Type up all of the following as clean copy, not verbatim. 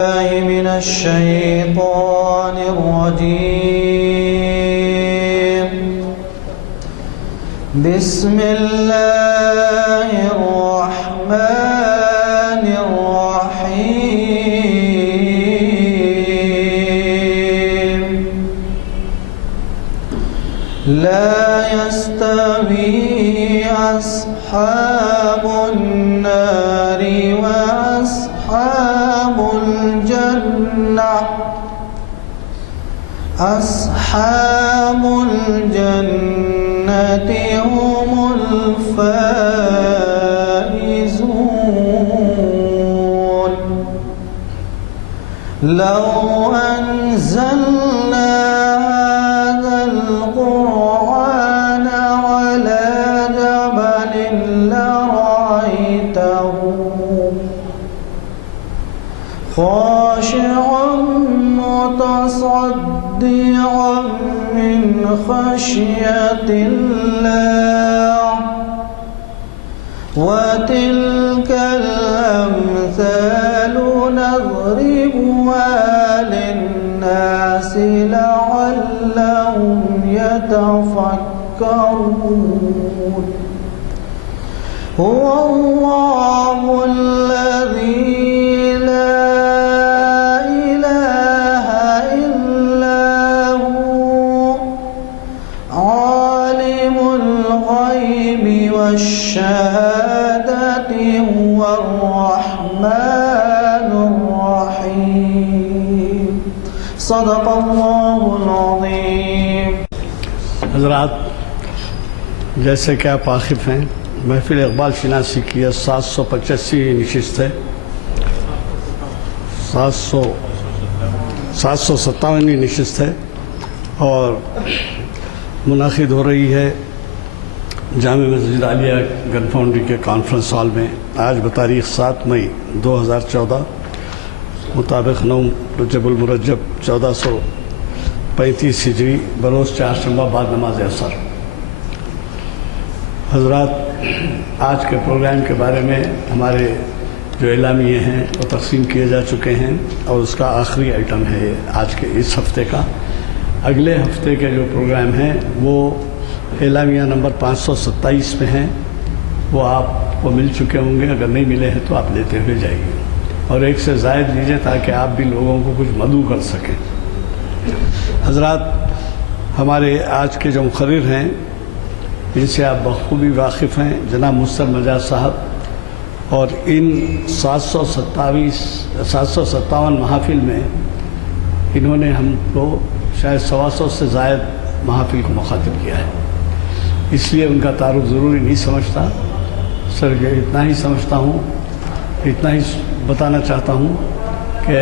من الشيطان الرجيم. بسم الله الرحمن الرحيم. لا يستوي أصحاب النار وأصحاب الجنة. أصحاب الجنة هم الفائزون. لو أنزلنا هذا القرآن على جبل لرأيته خاشعا متصدعا من خشية الله. وتلك الأمثال نضربها للناس لعلهم يتفكرون. هو الله الذي لا إله إلا هو عالم الغيب والشهادة هو الرحمن الرحيم. صدق الله العظيم. حضرات، جیسے کہ آپ واقف ہیں، محفل اقبال شناسی کی 785 نشست ہے، 757 نشست ہے اور منعقد ہو رہی ہے جامع مسجد عالیہ گن فاؤنڈری کے کانفرنس ہال میں آج بتاریخ 7 مئی 2014 مطابق 9 رجب المرجب 1435 ہجری بروز چہارشنبہ بعد نماز عصر. حضرات، آج کے پروگرام کے بارے میں ہمارے جو اعلامیے ہیں وہ تقسیم کیے جا چکے ہیں اور اس کا آخری آئٹم ہے آج کے اس ہفتے کا. اگلے ہفتے کے جو پروگرام ہیں وہ اعلامیہ نمبر 527 میں ہیں، وہ آپ کو مل چکے ہوں گے. اگر نہیں ملے ہیں تو آپ لیتے ہوئے جائیے اور ایک سے زائد لیجیے تاکہ آپ بھی لوگوں کو کچھ مدعو کر سکیں. حضرات، ہمارے آج کے جو مقرر ہیں ان سے آپ بخوبی واقف ہیں، جناب مستر مجاز صاحب، اور ان 757 محافل میں انہوں نے ہم کو شاید 125 سے زائد محافل کو مخاطب کیا ہے. اس لیے ان کا تعارف ضروری نہیں سمجھتا. سر اتنا ہی سمجھتا ہوں، اتنا ہی بتانا چاہتا ہوں کہ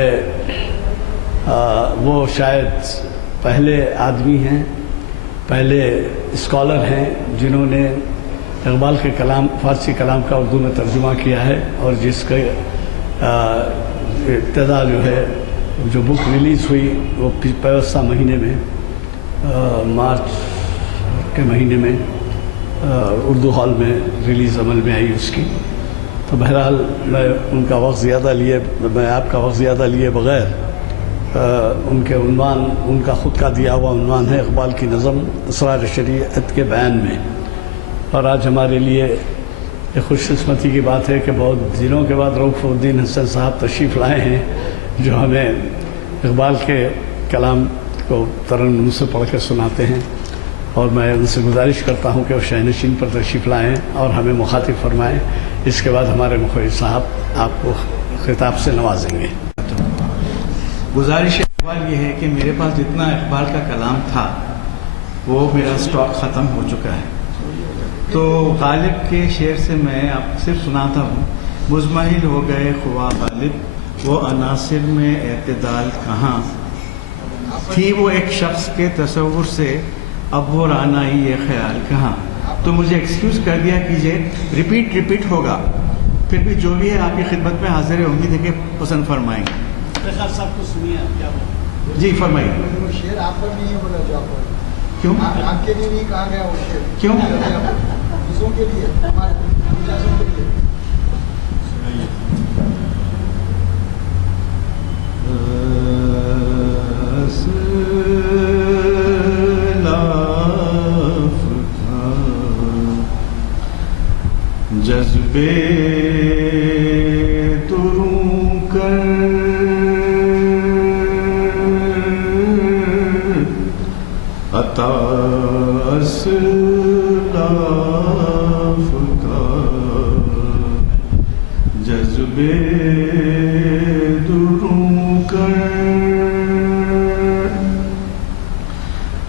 وہ شاید پہلے آدمی ہیں، پہلے اسکالر ہیں جنہوں نے اقبال کے کلام، فارسی کلام کا اردو میں ترجمہ کیا ہے اور جس کا ابتدا جو ہے جو بک ریلیز ہوئی وہ پیوستہ مہینے میں، مارچ کے مہینے میں اردو ہال میں ریلیز عمل میں آئی اس کی. تو بہرحال میں ان کا وقت زیادہ لیے، میں آپ کا وقت زیادہ لیے بغیر ان کے عنوان، ان کا خود کا دیا ہوا عنوان ہے اقبال کی نظم اسرار شریعت کے بیان میں. اور آج ہمارے لیے ایک خوش قسمتی کی بات ہے کہ بہت دنوں کے بعد رؤف الدین حسن صاحب تشریف لائے ہیں جو ہمیں اقبال کے کلام کو ترنم سے پڑھ کے سناتے ہیں. اور میں ان سے گزارش کرتا ہوں کہ وہ شہنشین پر تشریف لائیں اور ہمیں مخاطب فرمائیں. اس کے بعد ہمارے مخرج صاحب آپ کو خطاب سے نوازیں گے. گزارش اقبال یہ ہے کہ میرے پاس جتنا اقبال کا کلام تھا وہ میرا سٹاک ختم ہو چکا ہے، تو غالب کے شعر سے میں آپ صرف سناتا ہوں. مزمحل ہو گئے خواہ غالب، وہ عناصر میں اعتدال کہاں تھی، وہ ایک شخص کے تصور سے اب وہ رانائی یہ خیال کہاں. تو مجھے ایکسکیوز کر دیا کیجئے، ریپیٹ ہوگا، پھر بھی جو بھی ہے آپ کی خدمت میں حاضر ہے، امید ہے کہ پسند فرمائیں گے. صاحب کو سنیے کیا جی فرمائیے. شعر آپ پر نہیں بولا جو آپ پر، کیوں آپ کے لیے نہیں کہا گیا وہ شعر، کیوں چیزوں کے لیے، ہمارے اجازت کے لیے. اسلاف کا جذبے دروں کر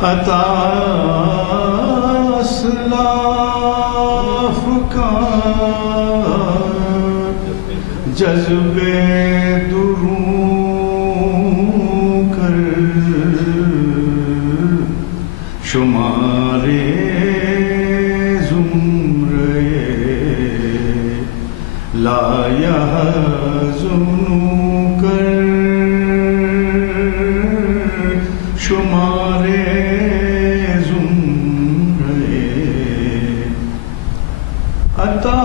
عطا اسلاف کا جذبے دروں کر شمارے زمرے لا یحزن کر شمارے زمرے عطا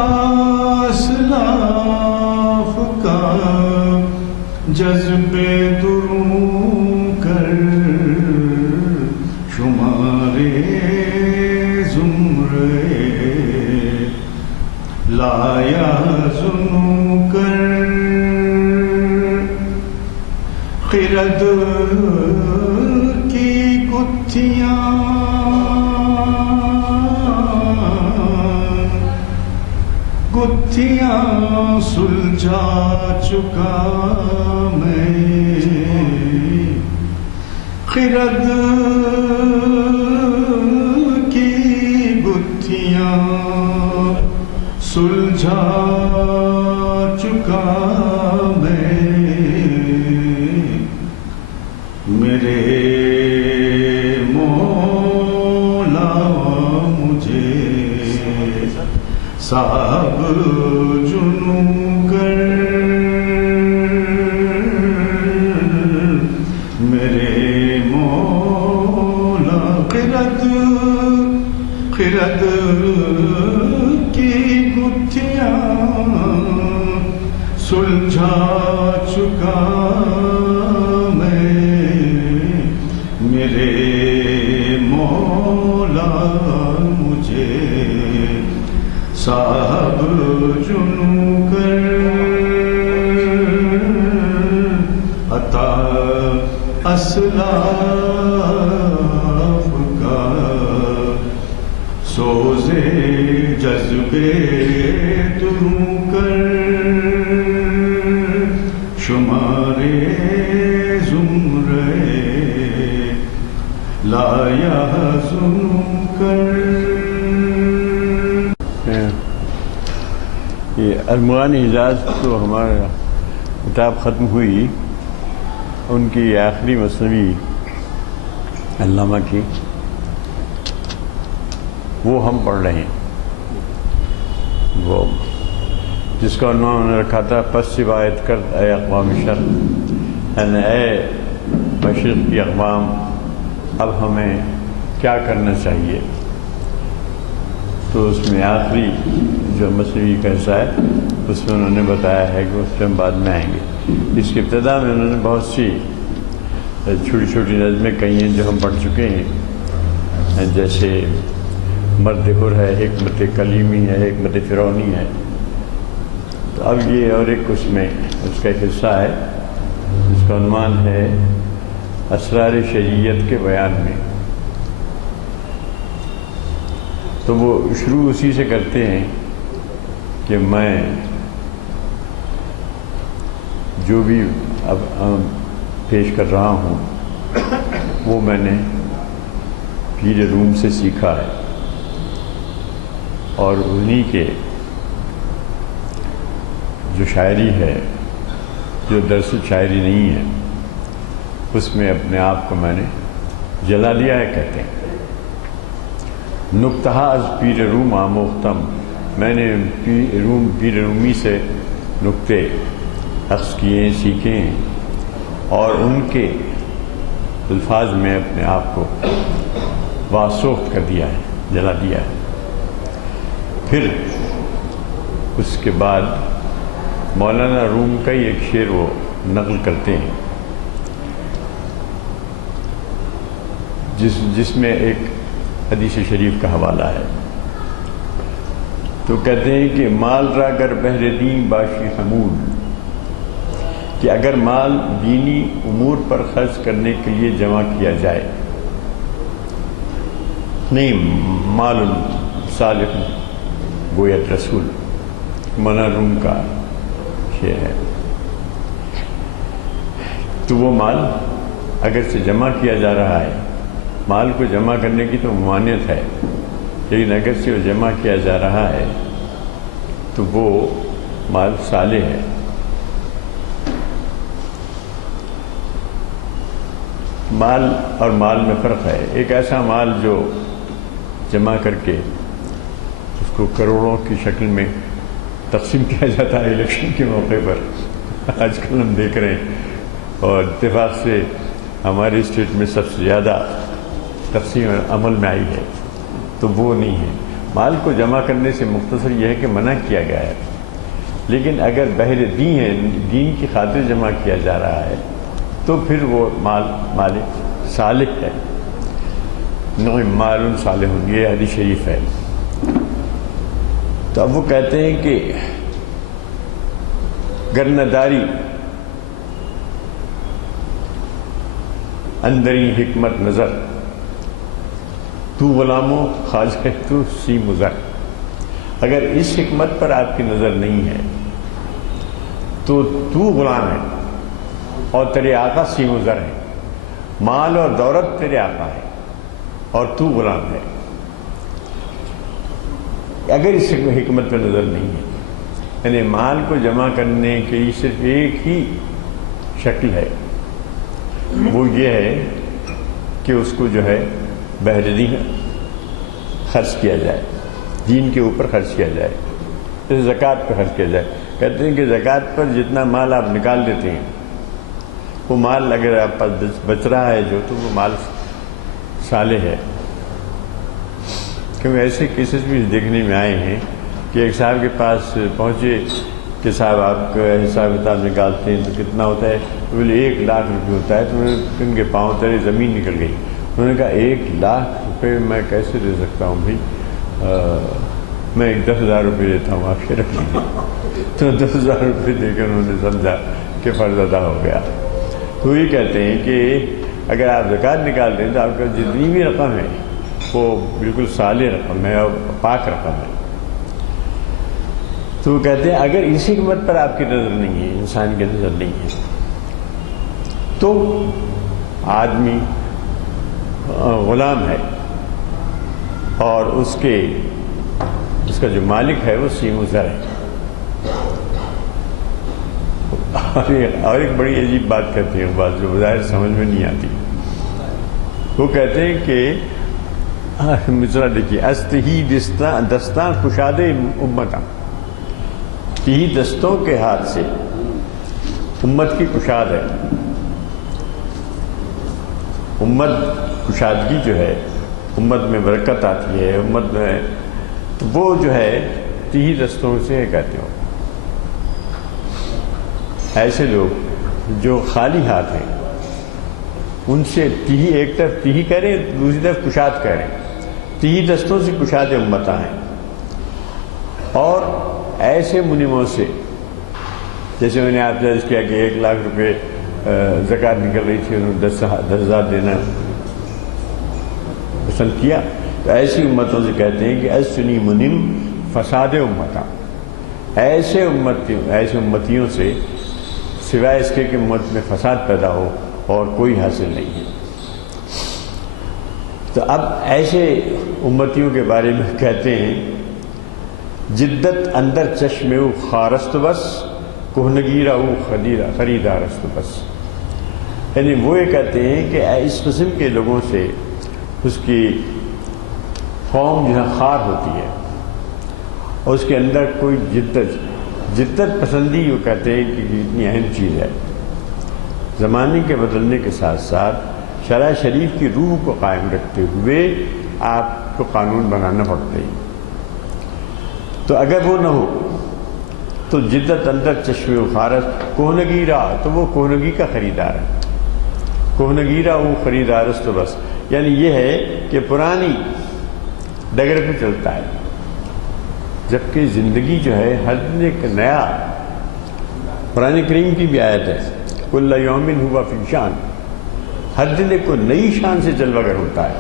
اسلاف کا جذبے دروں کر شمارے زمرے لا یحزن کر خرد کی گتھیاں سلجھا چکا میں خرد کی گتھیاں سلجھا چکا میں میرے مولا مجھے صاحب جنوں کر میرے مولا خرد کی گتھیاں سلجھا چکا میں میرے مولا مجھے صاحب جنوں کر عطا اسلاف کا سوزے جذبے دروں کر شمارے زمرے لا یحزن کر. یہ ارمغان حجاز تو ہمارا کتاب ختم ہوئی، ان کی آخری مثنوی علامہ کی وہ ہم پڑھ رہے ہیں، وہ جس کا عنوان انہوں نے رکھا تھا پس روایت کر اے اقوام شرق، یعنی اے مشرق کی اقوام اب ہمیں کیا کرنا چاہیے. تو اس میں آخری جو مثنوی کا حصہ ہے اس میں انہوں نے بتایا ہے کہ اس میں ہم بعد میں آئیں گے. اس کی ابتدا میں انہوں نے بہت سی چھوٹی چھوٹی نظمیں کہی ہیں جو ہم پڑھ چکے ہیں، جیسے مرد حر ہے، حکمت کلیمی ہے، حکمت فرعونی ہے. تو اب یہ اور ایک اس میں اس کا ایک حصہ ہے جس کا عنوان ہے اسرار شریعت کے بیان میں. تو وہ شروع اسی سے کرتے ہیں کہ میں جو بھی اب پیش کر رہا ہوں وہ میں نے پیر روم سے سیکھا ہے، اور انہی کے جو شاعری ہے جو درس شاعری نہیں ہے اس میں اپنے آپ کو میں نے جلا لیا ہے. کہتے ہیں نکتہ از پیر روم آموختم، میں نے پیر رومی سے نکتے اخذ کیے سیکھے ہیں اور ان کے الفاظ میں اپنے آپ کو واسوخت کر دیا ہے، جلا دیا ہے. پھر اس کے بعد مولانا روم کا ہی ایک شعر وہ نقل کرتے ہیں جس میں ایک حدیث شریف کا حوالہ ہے. تو کہتے ہیں کہ مال را گر بہر دین باشی حمود، کہ اگر مال دینی امور پر خرچ کرنے کے لیے جمع کیا جائے نہیں، مال صالح گویت رسول، مولانا روم کا شعر ہے. تو وہ مال اگر سے جمع کیا جا رہا ہے، مال کو جمع کرنے کی تو ممانعت ہے، لیکن اگر سے وہ جمع کیا جا رہا ہے تو وہ مال صالح ہے. مال اور مال میں فرق ہے. ایک ایسا مال جو جمع کر کے اس کو کروڑوں کی شکل میں تقسیم کیا جاتا ہے الیکشن کے موقع پر، آج کل ہم دیکھ رہے ہیں، اور اتفاق سے ہماری اسٹیٹ میں سب سے زیادہ تقسیم عمل میں آئی ہے، تو وہ نہیں ہے. مال کو جمع کرنے سے مختصر یہ ہے کہ منع کیا گیا ہے، لیکن اگر بہر دین ہے، دین کی خاطر جمع کیا جا رہا ہے تو پھر وہ مال صالح ہے. نعم مال صالح، یہ حدیث شریف ہے. تو اب وہ کہتے ہیں کہ گرنداری اندری حکمت نظر، تو غلاموں خواجہ تو سی مضر. اگر اس حکمت پر آپ کی نظر نہیں ہے تو غلام ہے اور تیرے آقا سی مضر ہے. مال اور دولت تیرے آقا ہے اور تو غلام ہے. اگر اس حکمت پر نظر نہیں ہے، یعنی مال کو جمع کرنے کی صرف ایک ہی شکل ہے، وہ یہ ہے کہ اس کو جو ہے بہر دین خرچ کیا جائے، دین کے اوپر خرچ کیا جائے، جیسے زکوٰۃ پہ خرچ کیا جائے. کہتے ہیں کہ زکوٰۃ پر جتنا مال آپ نکال دیتے ہیں، وہ مال اگر آپ پاس بچ رہا ہے جو، تو وہ مال صالح ہے. کیونکہ ایسے کیسز بھی دیکھنے میں آئے ہیں کہ ایک صاحب کے پاس پہنچے کہ صاحب آپ کا حساب کتاب نکالتے ہیں تو کتنا ہوتا ہے؟ تو بولے 1,00,000 روپے ہوتا ہے. تو ان کے پاؤں تلے زمین نکل گئی. انہوں نے کہا 1,00,000 روپے میں کیسے دے سکتا ہوں بھائی، میں 10,000 روپے دیتا ہوں، آپ کے رکھ لیجیے. تو 10,000 روپے دے کر انہوں نے سمجھا کہ فرض ادا ہو گیا. تو یہ کہتے ہیں کہ اگر آپ زکوٰۃ نکالتے ہیں تو آپ کا جتنی بھی رقم ہے وہ بالکل صالح رقم ہے اور پاک رقم ہے. تو وہ کہتے ہیں اگر اس حکمت پر آپ کی نظر نہیں ہے، انسان کی نظر نہیں ہے، تو آدمی غلام ہے اور اس کا جو مالک ہے وہ سیم مضر ہے. اور ایک بڑی عجیب بات کہتے ہیں، بات جو بظاہر سمجھ میں نہیں آتی. وہ کہتے ہیں کہ مصرع دیکھیے، استہی دستاں کشاد امتاں، تہی دستوں کے ہاتھ سے امت کی کشاد ہے. امت کشادگی جو ہے، امت میں برکت آتی ہے، امت میں، تو وہ جو ہے تہی دستوں سے کہتے ہو. ایسے لوگ جو خالی ہاتھ ہیں ان سے تہی، ایک طرف تہی کہہ رہے ہیں، دوسری طرف کشاد کہہ رہے ہیں. تہی دستوں سے کشاد امتاں ہیں. اور ایسے منموں سے، جیسے میں نے آپ سے عرض کیا کہ 1,00,000 روپے زکوٰۃ نکل رہی تھی، انہوں نے 10,000 دینا پسند کیا. تو ایسی امتوں سے کہتے ہیں کہ اسنی منم فساد امتاں، ایسے امتیوں سے سوائے اس کے کہ امت میں فساد پیدا ہو اور کوئی حاصل نہیں ہے. تو اب ایسے امتیوں کے بارے میں کہتے ہیں جدت اندر چشم او خارست بس، کوہنگیرہ او خریدارست بس. یعنی وہ یہ کہتے ہیں کہ اس قسم کے لوگوں سے اس کی قوم جو ہے خار ہوتی ہے اور اس کے اندر کوئی جدت پسندی، وہ کہتے ہیں کہ اتنی اہم چیز ہے. زمانے کے بدلنے کے ساتھ ساتھ شرع شریف کی روح کو قائم رکھتے ہوئے آپ کو قانون بنانا پڑتا ہے. تو اگر وہ نہ ہو تو جدت اندر چشم و خارش، کوہنگیرہ، تو وہ کوہنگی کا خریدار ہے. کوہنگیرہ وہ خریدارست تو بس، یعنی یہ ہے کہ پرانی ڈگر پہ چلتا ہے، جبکہ زندگی جو ہے ہر دن ایک نیا. قرآن کریم کی بھی آیت ہے، کل یوم ہوا فی شان، ہر دن ایک کو نئی شان سے جلوہ گر ہوتا ہے.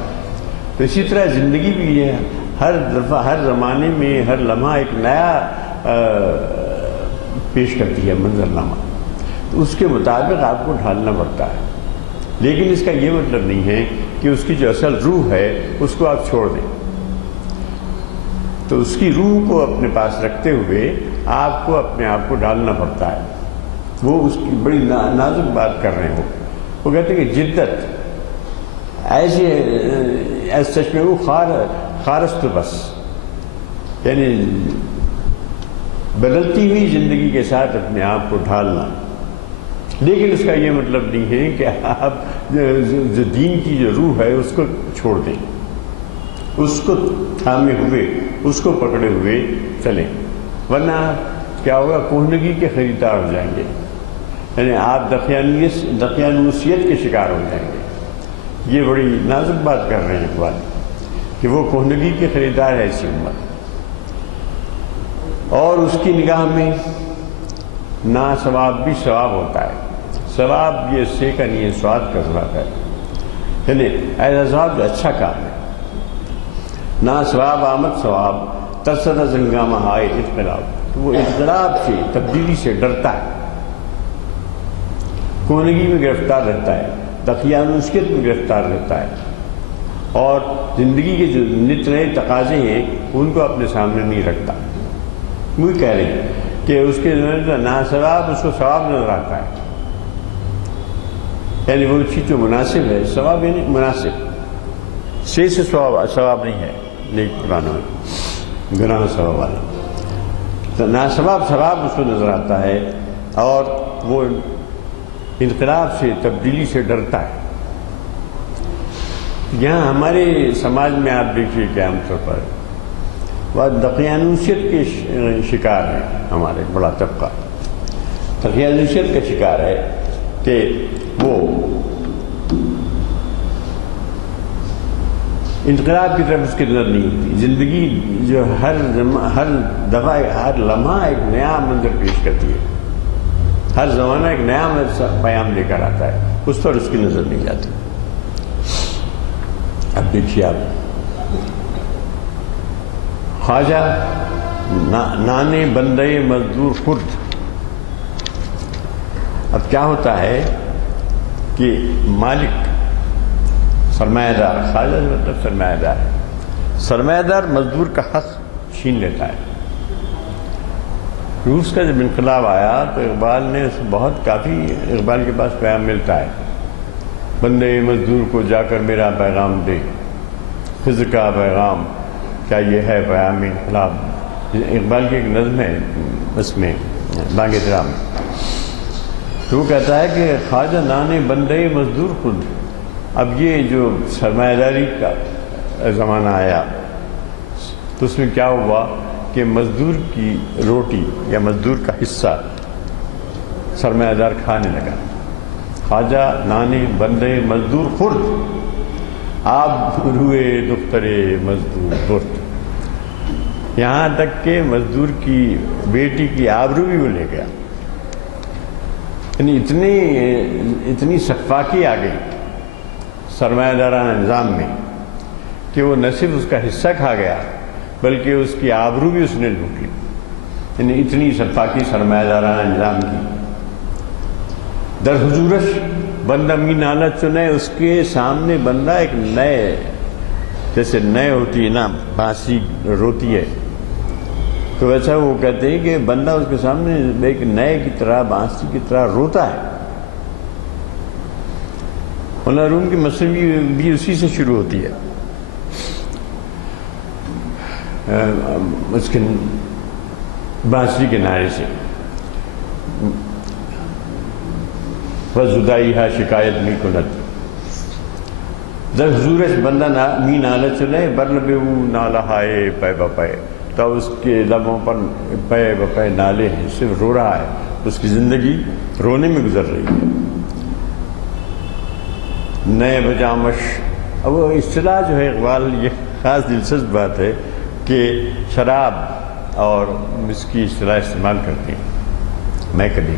تو تو اسی طرح زندگی بھی ہے، ہر دفعہ ہر زمانے میں ہر لمحہ ایک نیا پیش کرتی ہے منظرنامہ، تو اس کے مطابق آپ کو ڈھالنا پڑتا ہے. لیکن اس کا یہ مطلب نہیں ہے کہ اس کی جو اصل روح ہے اس کو آپ چھوڑ دیں. تو اس کی روح کو اپنے پاس رکھتے ہوئے آپ کو اپنے آپ کو ڈالنا پڑتا ہے. وہ اس کی بڑی نازک بات کر رہے ہیں. وہ کہتے ہیں کہ جدت ایسے سچ میں وہ خارست تو بس، یعنی بدلتی ہوئی زندگی کے ساتھ اپنے آپ کو ڈھالنا. لیکن اس کا یہ مطلب نہیں ہے کہ آپ جو دین کی جو روح ہے اس کو چھوڑ دیں، اس کو تھامے ہوئے، اس کو پکڑے ہوئے چلیں، ورنہ کیا ہوگا، کوہنگی کے خریدار ہو جائیں گے. یعنی آپ دقیانوسیت کے شکار ہو جائیں گے. یہ بڑی نازک بات کر رہے ہیں اقبال کہ وہ کوہنگی کے خریدار ہے ایسی امت، اور اس کی نگاہ میں نا ثواب بھی ثواب ہوتا ہے. ثواب یہ سے کا نہیں ہے، سواد کا ثواب ہے، یعنی ایسا ثواب جو اچھا کام ہے. نا ثواب آمد ثواب ترسدہ زنگامہ ہائے انقلاب. تو وہ انقلاب سے، تبدیلی سے ڈرتا ہے، کوہنگی میں گرفتار رہتا ہے، دقیانوسیت میں گرفتار رہتا ہے، اور زندگی کے جو نت نئے تقاضے ہیں ان کو اپنے سامنے نہیں رکھتا. وہی کہہ رہے ہیں کہ اس کے نا ثواب اس کو ثواب نظر آتا ہے. یعنی وہ چیز جو مناسب ہے، ثواب یعنی مناسب، سے ثواب نہیں ہے، لیکن پرانا گناہ ثواب والا. تو نا ثواب اس کو نظر آتا ہے، اور وہ انقلاب سے، تبدیلی سے ڈرتا ہے. یہاں ہمارے سماج میں آپ دیکھیے کہ عام طور پر وہ دقیانوسیت کے شکار ہیں. ہمارے بڑا طبقہ دقیانوسیت کا شکار ہے کہ وہ انقلاب کی طرف اس کی نظر نہیں ہوتی. زندگی جو ہر دفعہ ہر لمحہ ایک نیا منظر پیش کرتی ہے، ہر زمانہ ایک نیا پیام لے کر آتا ہے، اس پر اس کی نظر نہیں جاتی. اب دیکھیے آپ خواجہ نانے بندے مزدور خرد. اب کیا ہوتا ہے کہ مالک سرمایہ دار، خواجہ مطلب سرمایہ دار، سرمایہ دار مزدور کا حق چھین لیتا ہے. روس کا جب انقلاب آیا تو اقبال نے اقبال کے پاس پیغام ملتا ہے، بندے مزدور کو جا کر میرا پیغام دے، خضر کا پیغام، کیا یہ ہے پیام انقلاب. اقبال کی ایک نظم ہے اس میں بانگ درام میں، تو وہ کہتا ہے کہ خواجہ نانے بندے مزدور خود. اب یہ جو سرمایہ داری کا زمانہ آیا تو اس میں کیا ہوا کہ مزدور کی روٹی یا مزدور کا حصہ سرمایہ دار کھانے لگا. خواجہ نانے بندے مزدور خرد، آپ روئے دخترے مزدور برد. یہاں تک کہ مزدور کی بیٹی کی آبرو بھی وہ لے گیا. یعنی اتنی سفاکی آ گئی سرمایہ دارانہ نظام میں کہ وہ نہ صرف اس کا حصہ کھا گیا بلکہ اس کی آبرو بھی اس نے لوٹ لی. یعنی اتنی سفاکی سرمایہ دارانہ نظام کی. در حضورش بندہ می نالا چنے، اس کے سامنے بندہ ایک نئے، جیسے نئے ہوتی ہے نا بانسی روتی ہے، تو ویسا وہ کہتے ہیں کہ بندہ اس کے سامنے ایک نئے کی طرح، بانسی کی طرح روتا ہے. مولانا روم کی مصنوی بھی اسی سے شروع ہوتی ہے. اس کے بانسری کے نعرے سے، وزدائی ہا شکایت می کند در حضورش بندہ می نالا چلے برلبے وہ نالا ہائے پے بپے. تو اس کے لبوں پر پے بپے نالے ہیں، صرف رو رہا ہے، اس کی زندگی رونے میں گزر رہی ہے. نئے بجامش، اب وہ اصطلاح جو ہے اقبال، یہ خاص دلچسپ بات ہے کہ شراب اور اس کی اصطلاح استعمال کرتے ہیں. میں کبھی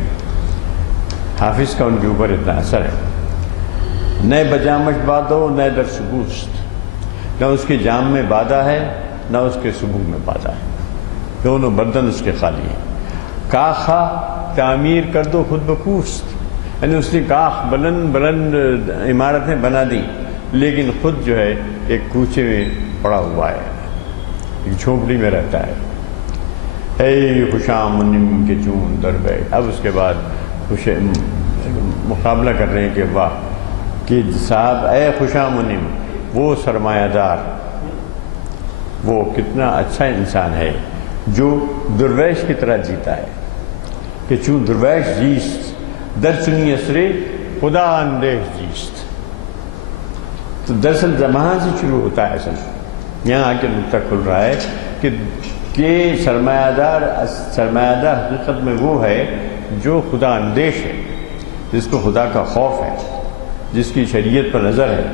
حافظ کا ان کے اوپر اتنا اثر ہے. نئے بجامش بات ہو نئے در سگوست، نہ اس کے جام میں بادہ ہے نہ اس کے صبح میں بادہ ہے، دونوں برتن اس کے خالی ہیں۔ کاخا تعمیر کر دو خود بکوست، یعنی اس نے کاخ بلند بلند عمارتیں بنا دیں، لیکن خود جو ہے ایک کوچے میں پڑا ہوا ہے، ایک جھونپڑی میں رہتا ہے۔ اے خوشام منم کے چون در بیٹھ، اب اس کے بعد مقابلہ کر رہے ہیں کہ واہ کہ صاحب اے خوشام منم، وہ سرمایہ دار، وہ کتنا اچھا انسان ہے جو درویش کی طرح جیتا ہے، کہ چون درویش جیست در چنی اسرے خدا اندیش جیست۔ تو دراصل وہاں سے شروع ہوتا ہے، اصل یہاں آ کے نقطہ کھل رہا ہے کہ سرمایہ دار حقیقت میں وہ ہے جو خدا اندیش ہے، جس کو خدا کا خوف ہے، جس کی شریعت پر نظر ہے،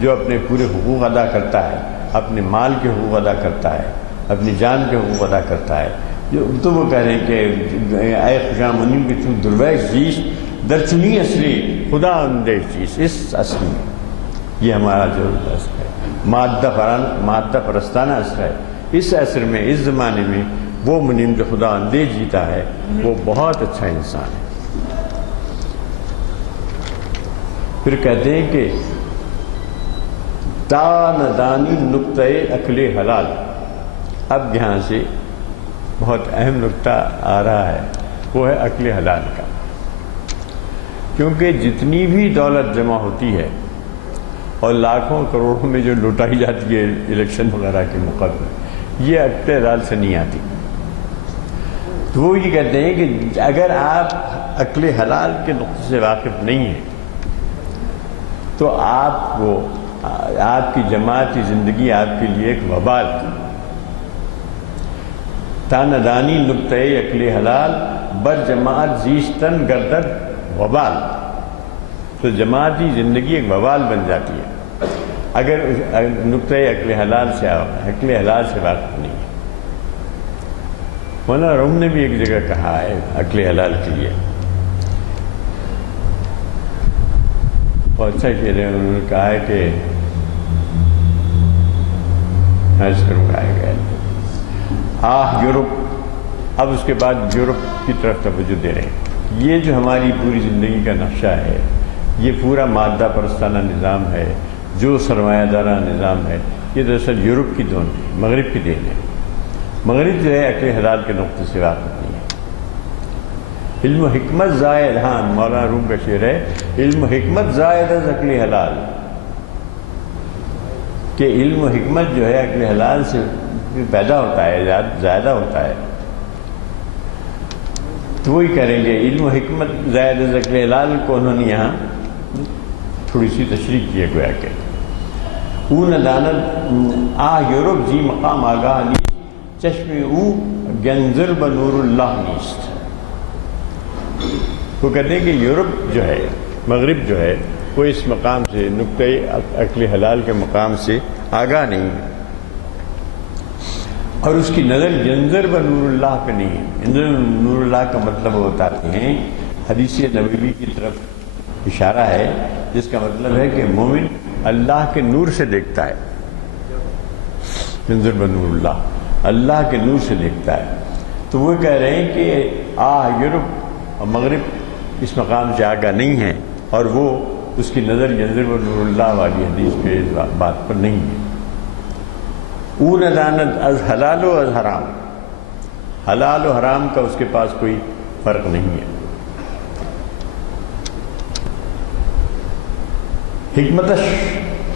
جو اپنے پورے حقوق ادا کرتا ہے، اپنے مال کے حقوق ادا کرتا ہے، اپنی جان کے حقوق ادا کرتا ہے۔ تو وہ کہہ رہے ہیں کہ اے خوشام منیم کہ تو درویش جیست در چنی اسری خدا اندیش جیست۔ اس اصل میں یہ ہمارا جو اصل ہے مادہ پرستانہ اثر ہے، اس اثر میں اس زمانے میں وہ منیم جو خدا اندیش جیتا ہے وہ بہت اچھا انسان ہے۔ پھر کہتے ہیں کہ تا ندانی نقطۂ عقل حلال، اب یہاں سے بہت اہم نقطہ آ رہا ہے، وہ ہے عقل حلال کا، کیونکہ جتنی بھی دولت جمع ہوتی ہے اور لاکھوں کروڑوں میں جو لوٹائی جاتی ہے الیکشن وغیرہ کے موقع پر، یہ عقل حلال سے نہیں آتی۔ تو وہ یہ کہتے ہیں کہ اگر آپ عقل حلال کے نقطے سے واقف نہیں ہیں تو آپ کی جماعتی زندگی آپ کے لیے ایک وبال ہے۔ تاندانی نقطۂ عقل حلال بر جماعت زیستن گردد وبال، تو جماعتی زندگی ایک وبال بن جاتی ہے اگر نقطۂ عقل حلال سے واقف نہیں ہے۔ مولانا روم نے بھی ایک جگہ کہا ہے عقل حلال کے لیے، بہت اچھا شعر ہے، انہوں نے کہا ہے کہ عرض کروں گا یورپ، اب اس کے بعد یورپ کی طرف توجہ دے رہے ہیں۔ یہ جو ہماری پوری زندگی کا نقشہ ہے، یہ پورا مادہ پرستانہ نظام ہے، جو سرمایہ دارانہ نظام ہے، یہ دراصل یورپ کی دون ہے، مغرب کی دین ہے۔ مغرب جو ہے عقل حلال کے نقطے سے واقف نہیں ہے۔ علم و حکمت زائد، ہاں مولانا روم کا شعر ہے، علم و حکمت زائد از عقل حلال، کہ علم و حکمت جو ہے عقل حلال سے پیدا ہوتا ہے، زیادہ ہوتا ہے۔ تو وہی کریں گے، علم و حکمت زائد از عقل حلال کو انہوں نے یہاں تھوڑی سی تشریح کی ہے، گویا کہ او ندانت یورپ جی مقام آگاہ نیست چشم او گنزر بنور اللہ نیست۔ وہ کہتے ہیں کہ یورپ جو ہے، مغرب جو ہے، وہ اس مقام سے، نقطۂ عقل حلال کے مقام سے آگاہ نہیں ہے، اور اس کی نظر جنزر بنور اللہ پہ نہیں ہے۔ جنزر نور اللہ کا مطلب وہ بتاتے ہیں، حدیث نبوی کی طرف اشارہ ہے، جس کا مطلب ہے کہ مومن اللہ کے نور سے دیکھتا ہے، جنزر بنور اللہ، اللہ کے نور سے دیکھتا ہے۔ تو وہ کہہ رہے ہیں کہ یورپ اور مغرب اس مقام سے آگاہ نہیں ہے، اور وہ اس کی نظر جنزر بنور اللہ والی حدیث پہ اس بات پر نہیں ہے۔ او ندانت از حلال و از حرام، حلال و حرام کا اس کے پاس کوئی فرق نہیں ہے۔ حکمتش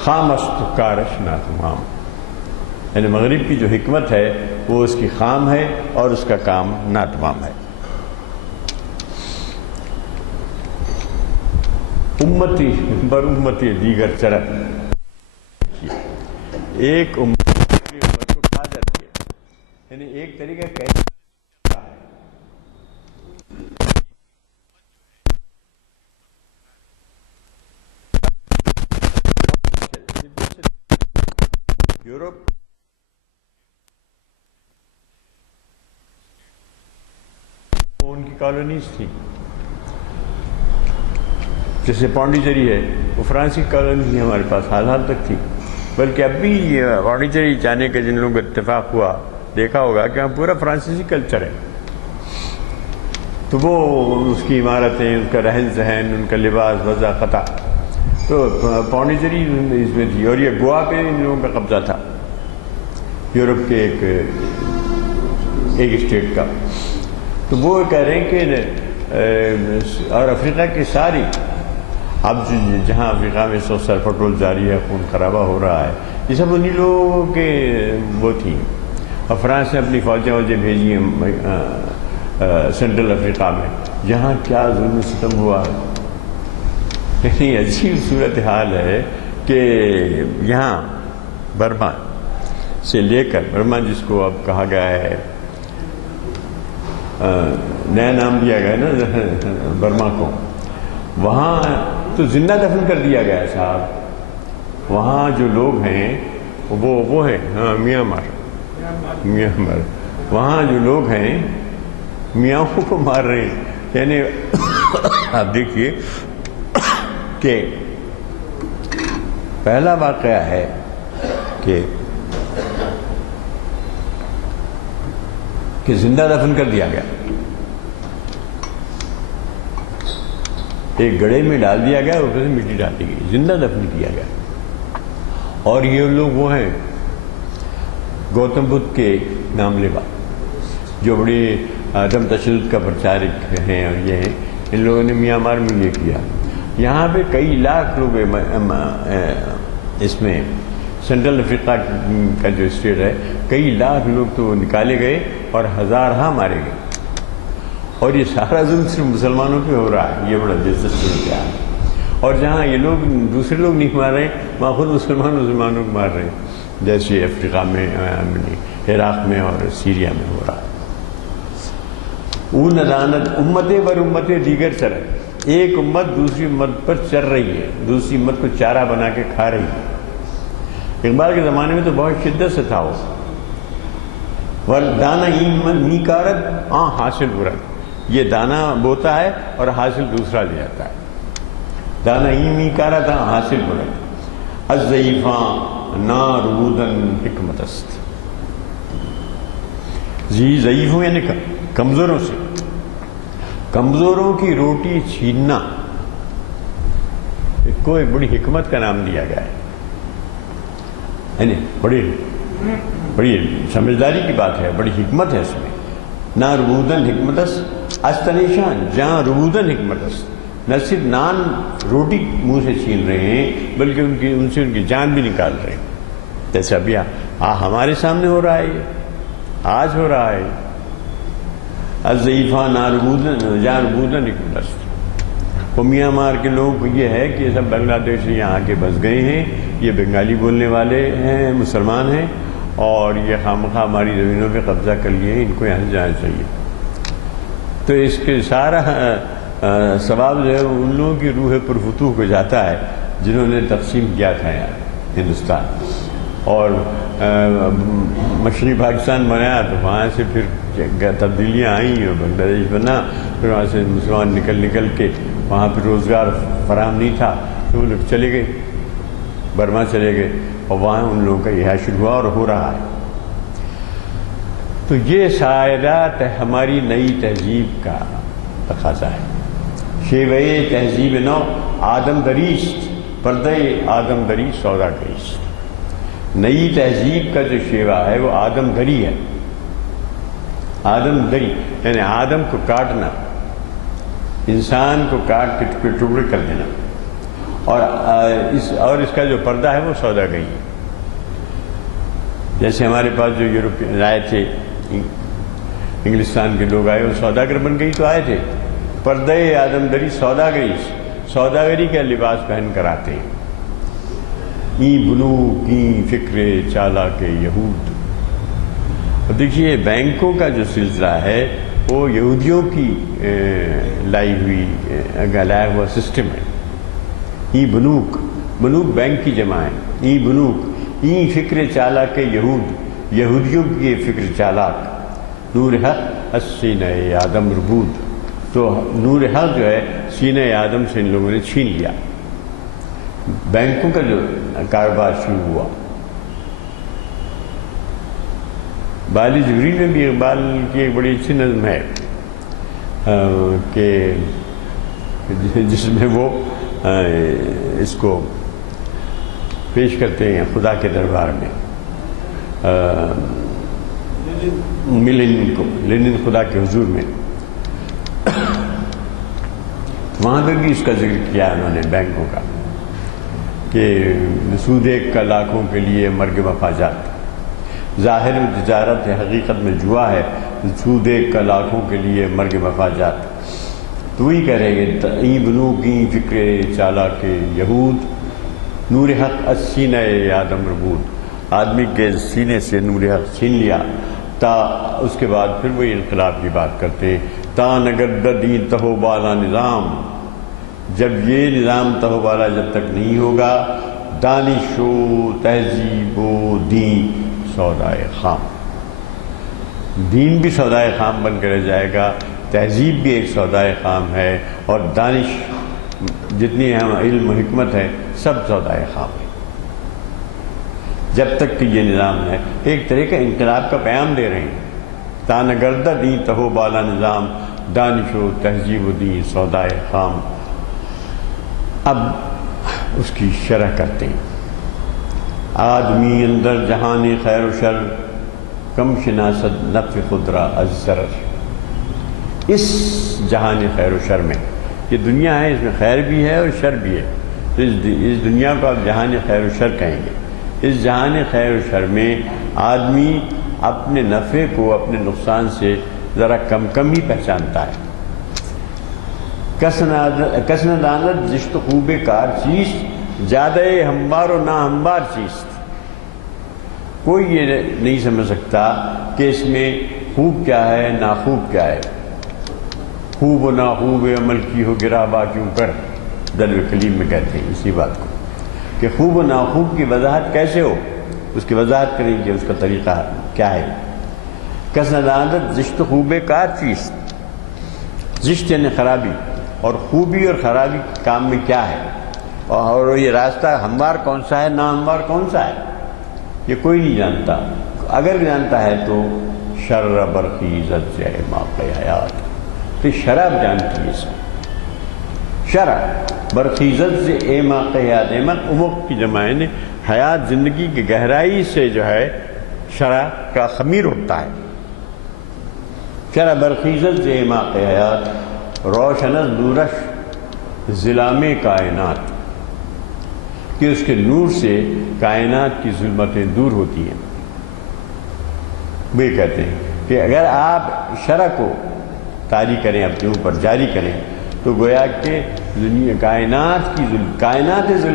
خامست کارش ناتمام، یعنی مغرب کی جو حکمت ہے وہ اس کی خام ہے اور اس کا کام ناتمام ہے۔ امتی بر امتی دیگر چرت، ایک امت کو کھا جاتی ہے، یعنی ایک طریقہ کیسے یورپ ان کی کالونیز تھی، جیسے پانڈیچری ہے، وہ فرانسی کالونی ہمارے پاس حال تک تھی، بلکہ اب بھی پانڈیچیری جانے کا جن لوگوں کو اتفاق ہوا دیکھا ہوگا کہ وہاں پورا فرانسیسی کلچر ہے. تو وہ اس کی عمارتیں، اس کا رہن سہن، ان کا لباس وضع خطا، تو پانڈیچیری اس میں تھی. اور یہ گوا پہ ان لوگوں کا قبضہ تھا، یورپ کے ایک اسٹیٹ کا. تو وہ کہہ رہے ہیں کہ اور افریقہ کی ساری اب جہاں افریقہ میں سر پٹول جاری ہے، خون خرابہ ہو رہا ہے، یہ سب انہی لوگوں کے وہ تھی. اور فرانس نے اپنی فوجیں بھیجی ہیں سینٹرل افریقہ میں، جہاں کیا ظلم و ستم ہوا ہے. اتنی عجیب صورتحال ہے کہ یہاں برما سے لے کر، برما جس کو اب کہا گیا ہے، نیا نام دیا گیا ہے نا برما کو، وہاں تو زندہ دفن کر دیا گیا ہے صاحب. وہاں جو لوگ ہیں وہ ہیں میانمار. وہاں جو لوگ ہیں میاؤں کو مار رہے ہیں. یعنی آپ دیکھیے کہ پہلا واقعہ ہے کہ زندہ دفن کر دیا گیا، ایک گڑھے میں ڈال دیا گیا، اوپر سے مٹی ڈال دی گئی، زندہ دفن کیا گیا. اور یہ لوگ وہ ہیں گوتم بدھ کے نام لیوا جو بڑی عدم تشدد کا پرچارک ہیں، اور یہ ہیں ان لوگوں نے میانمار میں یہ کیا. یہاں پہ کئی لاکھ لوگ اس میں سینٹرل افریقہ کا جو اسٹیٹ ہے، کئی لاکھ لوگ تو نکالے گئے اور ہزارہا مارے گئے. اور یہ سارا ظلم صرف مسلمانوں پہ ہو رہا ہے. یہ بڑا دلچسپ کیا ہے. اور جہاں یہ لوگ دوسرے لوگ نہیں مار رہے، وہاں خود مسلمانوں کو مار رہے ہیں، جیسے افریقہ میں، عراق میں اور سیریا میں ہو رہا ہے. اون ادانت امتیں بر امتیں دیگر چرن، ایک امت دوسری امت پر چر رہی ہے، دوسری امت کو چارہ بنا کے کھا رہی ہے. اقبال کے زمانے میں تو بہت شدت سے تھا وہ. دانا نیکارت حاصل برت، یہ دانا بوتا ہے اور حاصل دوسرا لے جاتا ہے. دانا نیکارت حاصل برت، الضعیفاں نارودن حکمت است. ضعیفوں یعنی کمزوروں سے، کمزوروں کی روٹی چھیننا کو ایک بڑی حکمت کا نام دیا گیا ہے. یعنی بڑی سمجھداری کی بات ہے، بڑی حکمت ہے اس میں. نہ ربودن حکمت است استنیشان جہاں ربودن حکمت است، نہ صرف نان روٹی منہ سے چھین رہے ہیں بلکہ ان سے ان کی جان بھی نکال رہے ہیں. جیسے ابھی ہمارے سامنے ہو رہا ہے، یہ آج ہو رہا ہے. الضعیفاں ناربودن جہاں ربودن حکمت است. وہ میانمار کے لوگوں کو یہ ہے کہ یہ سب بنگلہ دیش سے یہاں کے بس گئے ہیں، یہ بنگالی بولنے والے ہیں، مسلمان ہیں، اور یہ خامخواہ ہماری زمینوں پہ قبضہ کر لیے ہیں، ان کو یہاں سے جانا چاہیے. تو اس کے سارا ثواب جو ہے ان لوگوں کی روح پرفتوح کو جاتا ہے جنہوں نے تقسیم کیا تھا یہاں ہندوستان. اور مشرقی پاکستان بنایا تو وہاں سے پھر تبدیلیاں آئیں اور بنگلہ دیش بنا. پھر وہاں سے مسلمان نکل کے وہاں پہ روزگار فراہم نہیں تھا تو وہ لوگ چلے گئے، برما چلے گئے، اور وہاں ان لوگوں کا یہ شروع ہوا اور ہو رہا ہے. تو یہ شاعرات ہماری نئی تہذیب کا تقاضا ہے. شیوہ تہذیب نو آدم دریست، پردہ آدم دری سودا گریست. نئی تہذیب کا جو شیوا ہے وہ آدم دری ہے. آدم دری یعنی آدم کو کاٹنا، انسان کو کاٹ کے ٹکڑے کر دینا، اور اس کا جو پردہ ہے وہ سودا گری ہے. جیسے ہمارے پاس جو یورپین آئے تھے، انگلستان کے لوگ آئے، وہ سوداگر بن گئی تو آئے تھے. پردہ آدم دری سوداگری، سوداگری کا لباس پہن کر آتے ہیں. ای بلو کی فکر چالا کے یہود. دیکھیے بینکوں کا جو سلسلہ ہے وہ یہودیوں کی لایا ہوا سسٹم ہے. ای بنوک، بنوک بینک کی جمع ہے. ای بنوک ای فکر چالا کے یہود، یہودیوں کی فکر چالاک. نور حق از سینہ آدم ربود. تو نور حق جو ہے سینہ آدم سے ان لوگوں نے چھین لیا. بینکوں کا جو کاروبار شروع ہوا بال جبریل میں بھی اقبال کی ایک بڑی اچھی نظم ہے کہ جس میں وہ اس کو پیش کرتے ہیں خدا کے دربار میں، لینن خدا کے حضور میں. وہاں پہ بھی اس کا ذکر کیا انہوں نے بینکوں کا کہ سود ایک کا لاکھوں کے لیے مرگ مفاجات. ظاہر میں تجارت ہے، حقیقت میں جوا ہے، سود ایک کا لاکھوں کے لیے مرگ مفاجات. تو وہی کہہ رہے کہ این بنو کی فکر چالا کے یہود نور حق از سینہ آدم ربود. آدمی کے سینے سے نور حق چھین لیا. تا اس کے بعد پھر وہی انقلاب کی بات کرتے ہیں. تا نگر دین تہو بالا نظام، جب یہ نظام تہو بالا جب تک نہیں ہوگا، دانش و تہذیب و دین سودائے خام. دین بھی سودائے خام بن کر رہ جائے گا، تہذیب بھی ایک سودائے خام ہے، اور دانش جتنی علم و حکمت ہے سب سودائے خام ہے. جب تک کہ یہ نظام ہے، ایک طرح کا انقلاب کا پیام دے رہے ہیں. تان گردہ دین تہو بالا نظام، دانش و تہذیب و دین سودائے خام. اب اس کی شرح کرتے ہیں. آدمی اندر جہان خیر و شر، کم شناست نفع خدرا از ضرر. اس جہان خیر و شر میں، یہ دنیا ہے، اس میں خیر بھی ہے اور شر بھی ہے. تو اس دنیا کو آپ جہان خیر و شر کہیں گے. اس جہان خیر و شر میں آدمی اپنے نفع کو اپنے نقصان سے ذرا کم کم ہی پہچانتا ہے. کس ندانت زشت خوب کار چیز، زیادہ ہموار و نا ہموار چیز. کوئی یہ نہیں سمجھ سکتا کہ اس میں خوب کیا ہے ناخوب کیا ہے. خوب و ناخوب عمل کی ہو گرابا کیوں کر، دلو کلیم میں کہتے ہیں اسی بات کو کہ خوب و ناخوب کی وضاحت کیسے ہو، اس کی وضاحت کریں گے، اس کا طریقہ کیا ہے. کس ندانت زشت خوب کار چیز، زشت یعنی خرابی، اور خوبی اور خرابی کام میں کیا ہے، اور یہ راستہ ہموار کون سا ہے ناہموار کون سا ہے، یہ کوئی نہیں جانتا. اگر جانتا ہے تو شر برخیزت سے ماق حیات، تو شراب جانتی ہے اس کو. شرع برخیزت سے ایماق حیات، ایماق عمق کی جمع ہے، حیات زندگی کی گہرائی سے جو ہے شرع کا خمیر ہوتا ہے. شرع برخیزت سے ایماق حیات، روشنت نورش ظلام کائنات، کہ اس کے نور سے کائنات کی ظلمتیں دور ہوتی ہیں. وہ کہتے ہیں کہ اگر آپ شرع کو طاری کریں، اپنے اوپر جاری کریں، تو گویا کہ کائنات کی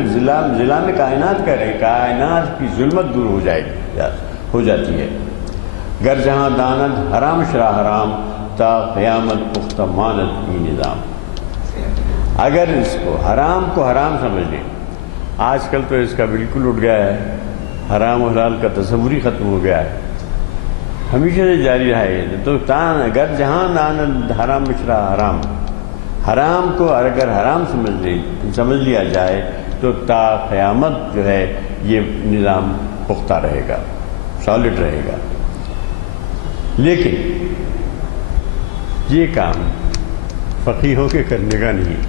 ظلام کائنات کریں، کائنات کی ظلمت دور ہو جاتی ہے. گر جہاں دانت حرام شرع حرام، تا قیامت پختہ مانت کی نظام. اگر اس کو حرام سمجھ لیں، آج کل تو اس کا بالکل اٹھ گیا ہے، حرام و حلال کا تصور ہی ختم ہو گیا ہے، ہمیشہ سے جاری رہا ہے. تو اگر جہاں دانت حرام شرع حرام، حرام کو اگر حرام سمجھ لیا جائے تو تا قیامت جو ہے یہ نظام پختہ رہے گا، سالڈ رہے گا. لیکن یہ کام فقیہوں کے کرنے کا نہیں.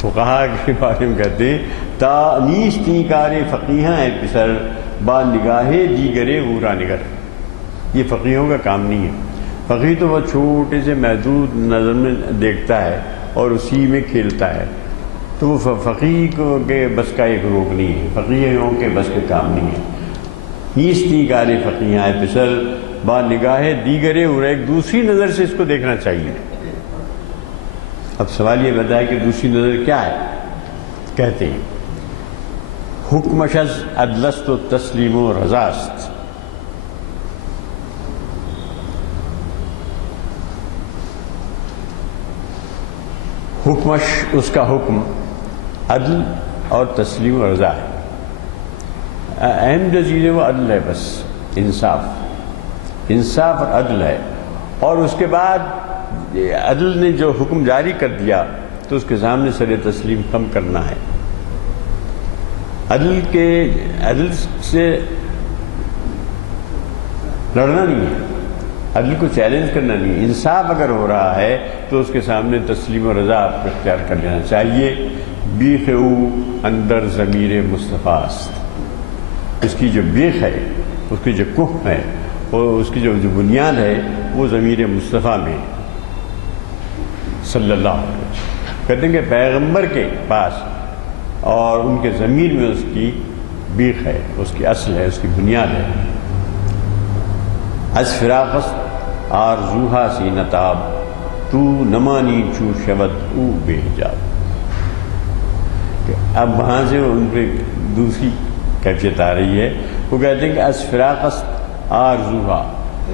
فقہا کے بارے میں کہتے ہیں تا انیس تی کار فقیہاں ہے پسر، با نگاہ دیگرے ورا نگر. یہ فقیہوں کا کام نہیں ہے. فقیہ تو بہت چھوٹے سے محدود نظر میں دیکھتا ہے اور اسی میں کھیلتا ہے، تو وہ فقیہ کے بس کا ایک روگ نہیں ہے، فقیہوں کے بس کے کام نہیں ہے. نیس تی کار فقیہاں ہے پسر، با نگاہ دیگرے ورا، ایک دوسری نظر سے اس کو دیکھنا چاہیے. اب سوال یہ بتایا کہ دوسری نظر کیا ہے. کہتے ہیں حکمش از عدلست و تسلیم و رضاست. حکمش اس کا حکم عدل اور تسلیم و رضا ہے. اہم جو چیز ہے وہ عدل ہے، بس انصاف اور عدل ہے. اور اس کے بعد عدل نے جو حکم جاری کر دیا تو اس کے سامنے سر تسلیم کم کرنا ہے. عدل سے لڑنا نہیں ہے، عدل کو چیلنج کرنا نہیں ہے، انصاف اگر ہو رہا ہے تو اس کے سامنے تسلیم و رضا آپ کو اختیار کر لینا چاہیے۔ بیخ او اندر ضمیر مصطفیٰ است، اس کی جو بیخ ہے، اس کی جو کف ہے، اور اس کی جو بنیاد ہے وہ ضمیر مصطفیٰ میں صلی اللہ علیہ وسلم۔ کہتے ہیں کہ پیغمبر کے پاس اور ان کے ضمیر میں اس کی بیخ ہے، اس کی اصل ہے، اس کی بنیاد ہے۔ از فراقست آرزوہا سی نتاب، تو نمانی چو شود او بے حجاب۔ اب وہاں سے ان پہ دوسری کیفیت آ رہی ہے، وہ کہتے ہیں کہ از فراقست آرزوہا،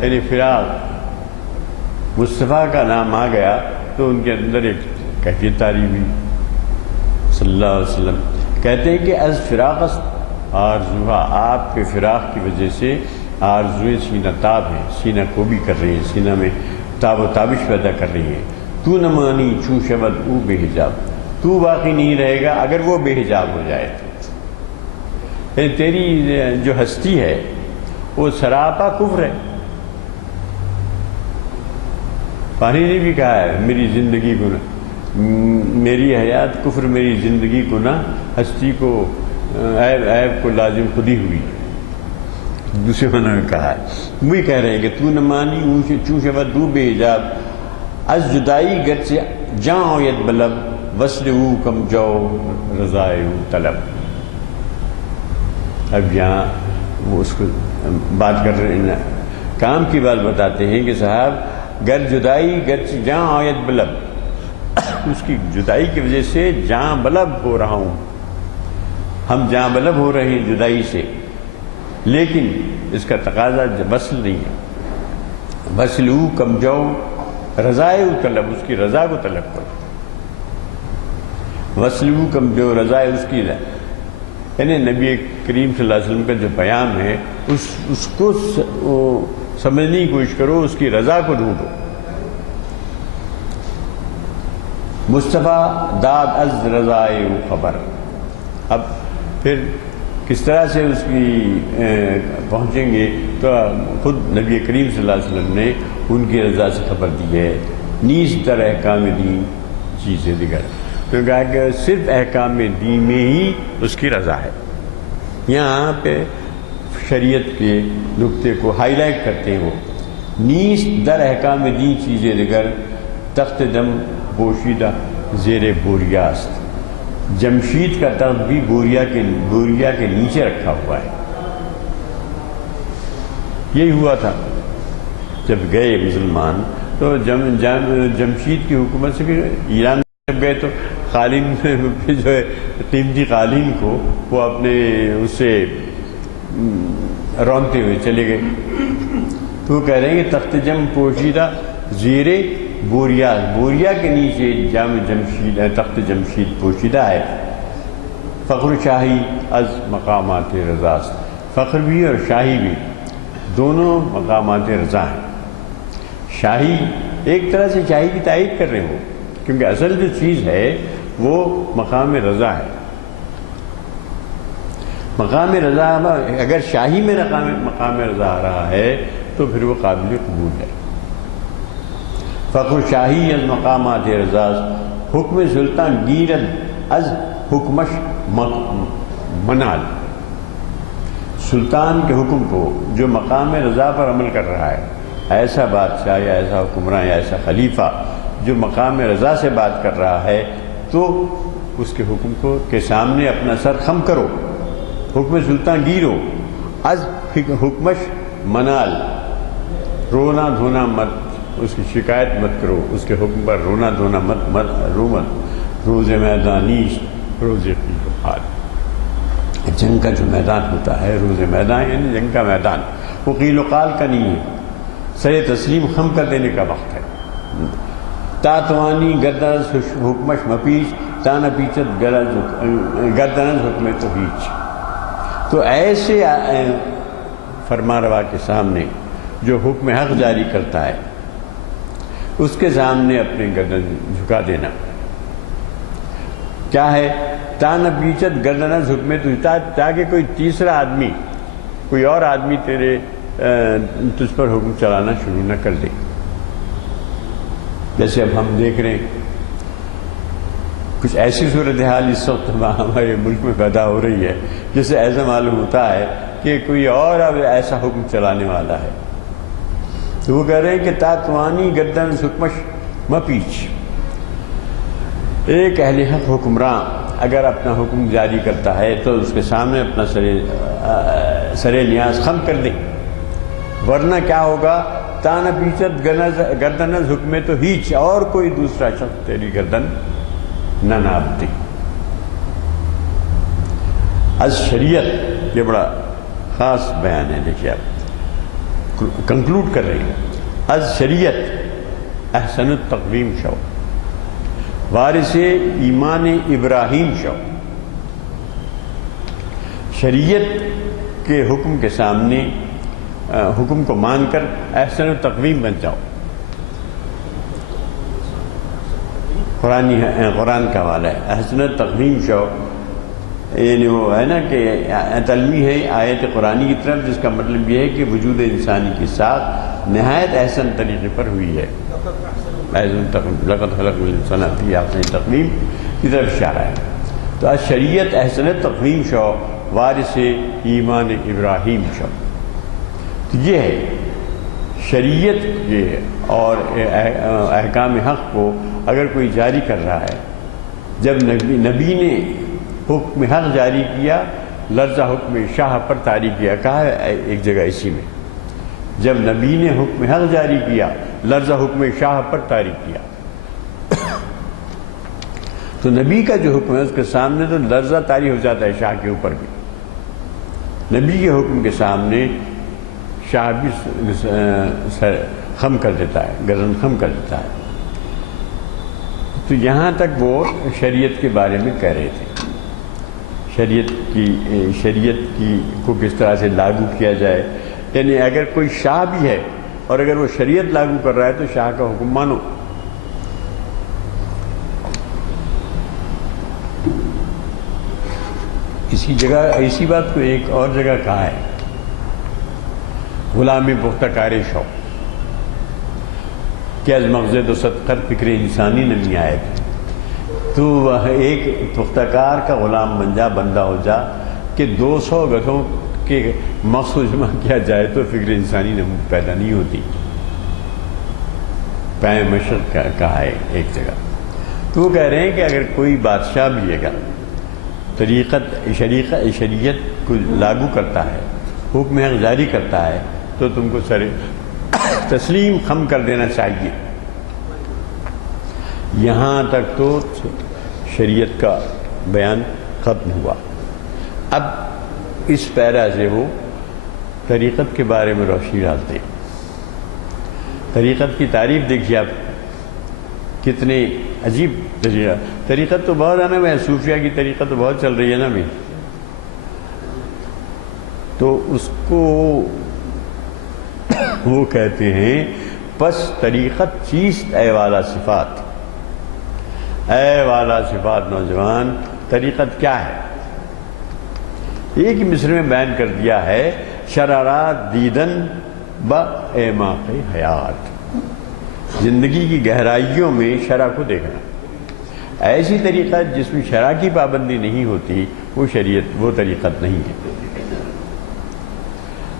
یعنی فراق مصطفیٰ کا نام آ گیا تو ان کے اندر ایک کیفیت آ رہی ہوئی صلی اللہ علیہ وسلم۔ کہتے ہیں کہ از فراقست آرزوہا، آپ کے فراق کی وجہ سے آرزوئیں سینہ تاب ہیں، سینہ کو بھی کر رہی ہیں، سینہ میں تاب و تابش پیدا کر رہی ہیں۔ تو نمانی چو شود او بے حجاب، تو باقی نہیں رہے گا اگر وہ بے حجاب ہو جائے تو، یعنی تیری جو ہستی ہے وہ سراپا کفر ہے۔ پانی نے بھی کہا ہے میری زندگی کو نہ، میری حیات کفر، میری زندگی کو نہ، ہستی کو عیب کو لازم خود ہی ہوئی۔ دوسرے معنی میں کہا ہے، وہی کہہ رہے ہیں کہ تو نہ مانی اونچے چوں شود دو بے حجاب، از جدائی گر سے جاں ہویت بلب، وصل او کم جو رضائے او طلب۔ اب یہاں وہ اس کو بات کر رہے ہیں، کام کی بات بتاتے ہیں کہ صاحب گر جدائی گر سے جاں ہویت بلب، اس کی جدائی کی وجہ سے جاں بلب ہو رہا ہوں، ہم جاں بلب ہو رہے ہیں جدائی سے، لیکن اس کا تقاضا وصل نہیں ہے۔ وصل او کم جو رضائے او طلب، اس کی رضا کو طلب کرو۔ وصل او کم جو رضائے اس کی، یعنی نبی کریم صلی اللہ علیہ وسلم کا جو بیان ہے اس کو سمجھنے کی کوشش کرو، اس کی رضا کو ڈھونڈو۔ مصطفیٰ داد از رضائے او خبر، اب پھر کس طرح سے اس کی پہنچیں گے تو خود نبی کریم صلی اللہ علیہ وسلم نے ان کی رضا سے خبر دی ہے۔ نیز در احکام دین چیزیں دیگر، تو کہا کہ صرف احکام دین میں ہی اس کی رضا ہے۔ یہاں پہ شریعت کے نقطے کو ہائی لائٹ کرتے ہیں وہ، نیز در احکام دین چیزیں دیگر، تخت دم پوشیدہ زیر بوریاست۔ جمشید کا تخت بھی بوریا کے نیچے رکھا ہوا ہے۔ یہی ہوا تھا جب گئے مسلمان تو جمشید کی حکومت سے بھی ایران جب گئے تو قالین جو ہے قیمتی قالین کو وہ اپنے اس سے رونتے ہوئے چلے گئے، تو وہ کہہ رہے ہیں کہ تخت جم پوشیدہ زیر بوریا، بوریا کے نیچے جام جمشید ہے، تخت جمشید پوشیدہ ہے۔ فخر شاہی از مقامات رضاست، فخر بھی اور شاہی بھی دونوں مقامات رضا ہیں۔ شاہی ایک طرح سے شاہی کی تائید کر رہے ہو، کیونکہ اصل جو چیز ہے وہ مقام رضا ہے۔ مقام رضا اگر شاہی میں مقام رضا آ رہا ہے تو پھر وہ قابل قبول ہے۔ فخر شاہی از مقامات رضاز، حکم سلطان گیرد از حکمش منال، سلطان کے حکم کو جو مقام رضا پر عمل کر رہا ہے، ایسا بادشاہ یا ایسا حکمراں یا ایسا خلیفہ جو مقام رضا سے بات کر رہا ہے تو اس کے حکم کو کے سامنے اپنا سر خم کرو، حکم سلطان گیرو، از حکمش منال، رونا دھونا مت، اس کی شکایت مت کرو، اس کے حکم پر رونا دھونا مت، روز میدانیش روز قیل و قال، جنگ کا جو میدان ہوتا ہے روز میدان یعنی جنگ کا میدان، وہ قیل و قال کا نہیں ہے، سر تسلیم خم کر دینے کا وقت ہے۔ تاتوانی گردنز حکمش مپیچ، تانہ پیچت گردنز حکم تو ہیچ، تو ایسے فرما روا کے سامنے جو حکم حق جاری کرتا ہے اس کے سامنے اپنے گردن جھکا دینا کیا ہے؟ تانہ پیچت گردنز حکم تو، تاکہ کوئی تیسرا آدمی، کوئی اور آدمی تیرے تجھ پر حکم چلانا شروع نہ کر دے. جیسے اب ہم دیکھ رہے ہیں کچھ ایسی صورتحال اس وقت ہمارے ملک میں پیدا ہو رہی ہے جس سے ایسا معلوم ہوتا ہے کہ کوئی اور اب ایسا حکم چلانے والا ہے. تو وہ کہہ رہے ہیں کہ تاتوانی گردن حکمش مپیچ. ایک اہل حق حکمراں اگر اپنا حکم جاری کرتا ہے تو اس کے سامنے اپنا سر نیاز خم کر دیں، ورنہ کیا ہوگا؟ تانا پیچت گردن حکم تو ہیچ، اور کوئی دوسرا شخص تیری گردن نہ ناپ دے. از شریعت یہ بڑا خاص بیان ہے. دیکھیے آپ کنکلوڈ کر رہے ہیں. از شریعت احسن التقویم شو، وارث ایمان ابراہیم شو. شریعت کے حکم کے سامنے حکم کو مان کر احسن التقویم بن جاؤ. قرآن کا حوالہ ہے احسن التقویم شو، یعنی وہ ہے نا کہ تلمی ہے آیت قرآنی کی طرف، جس کا مطلب یہ ہے کہ وجود انسانی کی ساخت نہایت احسن طریقے پر ہوئی ہے. لقد خلقنا الانسان فی احسن تقویم کی طرف اشارہ ہے. تو شریعت احسن تقویم شو، وارث ایمان ابراہیم شو. تو یہ ہے شریعت یہ اور احکام حق کو اگر کوئی جاری کر رہا ہے. جب نبی نے حکم حق جاری کیا، لرزہ حکم شاہ پر طاری کیا. کہا ہے ایک جگہ اسی میں، جب نبی نے حکم حق جاری کیا لرزہ حکم شاہ پر طاری کیا. تو نبی کا جو حکم ہے اس کے سامنے تو لرزہ طاری ہو جاتا ہے شاہ کے اوپر بھی. نبی کے حکم کے سامنے شاہ بھی خم کر دیتا ہے، گردن خم کر دیتا ہے. تو یہاں تک وہ شریعت کے بارے میں کہہ رہے تھے. شریعت کی کو کس طرح سے لاگو کیا جائے. یعنی اگر کوئی شاہ بھی ہے اور اگر وہ شریعت لاگو کر رہا ہے تو شاہ کا حکم مانو. اسی بات کو ایک اور جگہ کہا ہے، غلام پختہ کار شو کہ از مغزد و صدقت فکر انسانی نمی آئے. تو ایک پختہ کار کا غلام بن جا، بندہ ہو جا کہ 200 گدھوں کے مغز کو جمع کیا جائے تو فکر انسانی پیدا نہیں ہوتی. پائے مشرق کہا ہے ایک جگہ. تو وہ کہہ رہے ہیں کہ اگر کوئی بادشاہ بھی ہے گا شریعت کو لاگو کرتا ہے، حکم حق جاری کرتا ہے، تو تم کو تسلیم خم کر دینا چاہیے. یہاں تک تو شریعت کا بیان ختم ہوا. اب اس پیرا سے وہ طریقت کے بارے میں روشنی ڈالتے ہیں. طریقت کی تعریف دیکھیے آپ، کتنے عجیب طریقت تو بہت ہے نا. میں صوفیہ کی طریقت تو بہت چل رہی ہے نا بھی. تو اس کو وہ کہتے ہیں پس طریقت چیست اے والا صفات. اے والا صفات نوجوان، طریقت کیا ہے؟ ایک مصرع میں بیان کر دیا ہے، شرارات دیدن با اعماق حیات. زندگی کی گہرائیوں میں شرع کو دیکھنا. ایسی طریقت جس میں شرع کی پابندی نہیں ہوتی وہ شریعت، وہ طریقت نہیں ہے.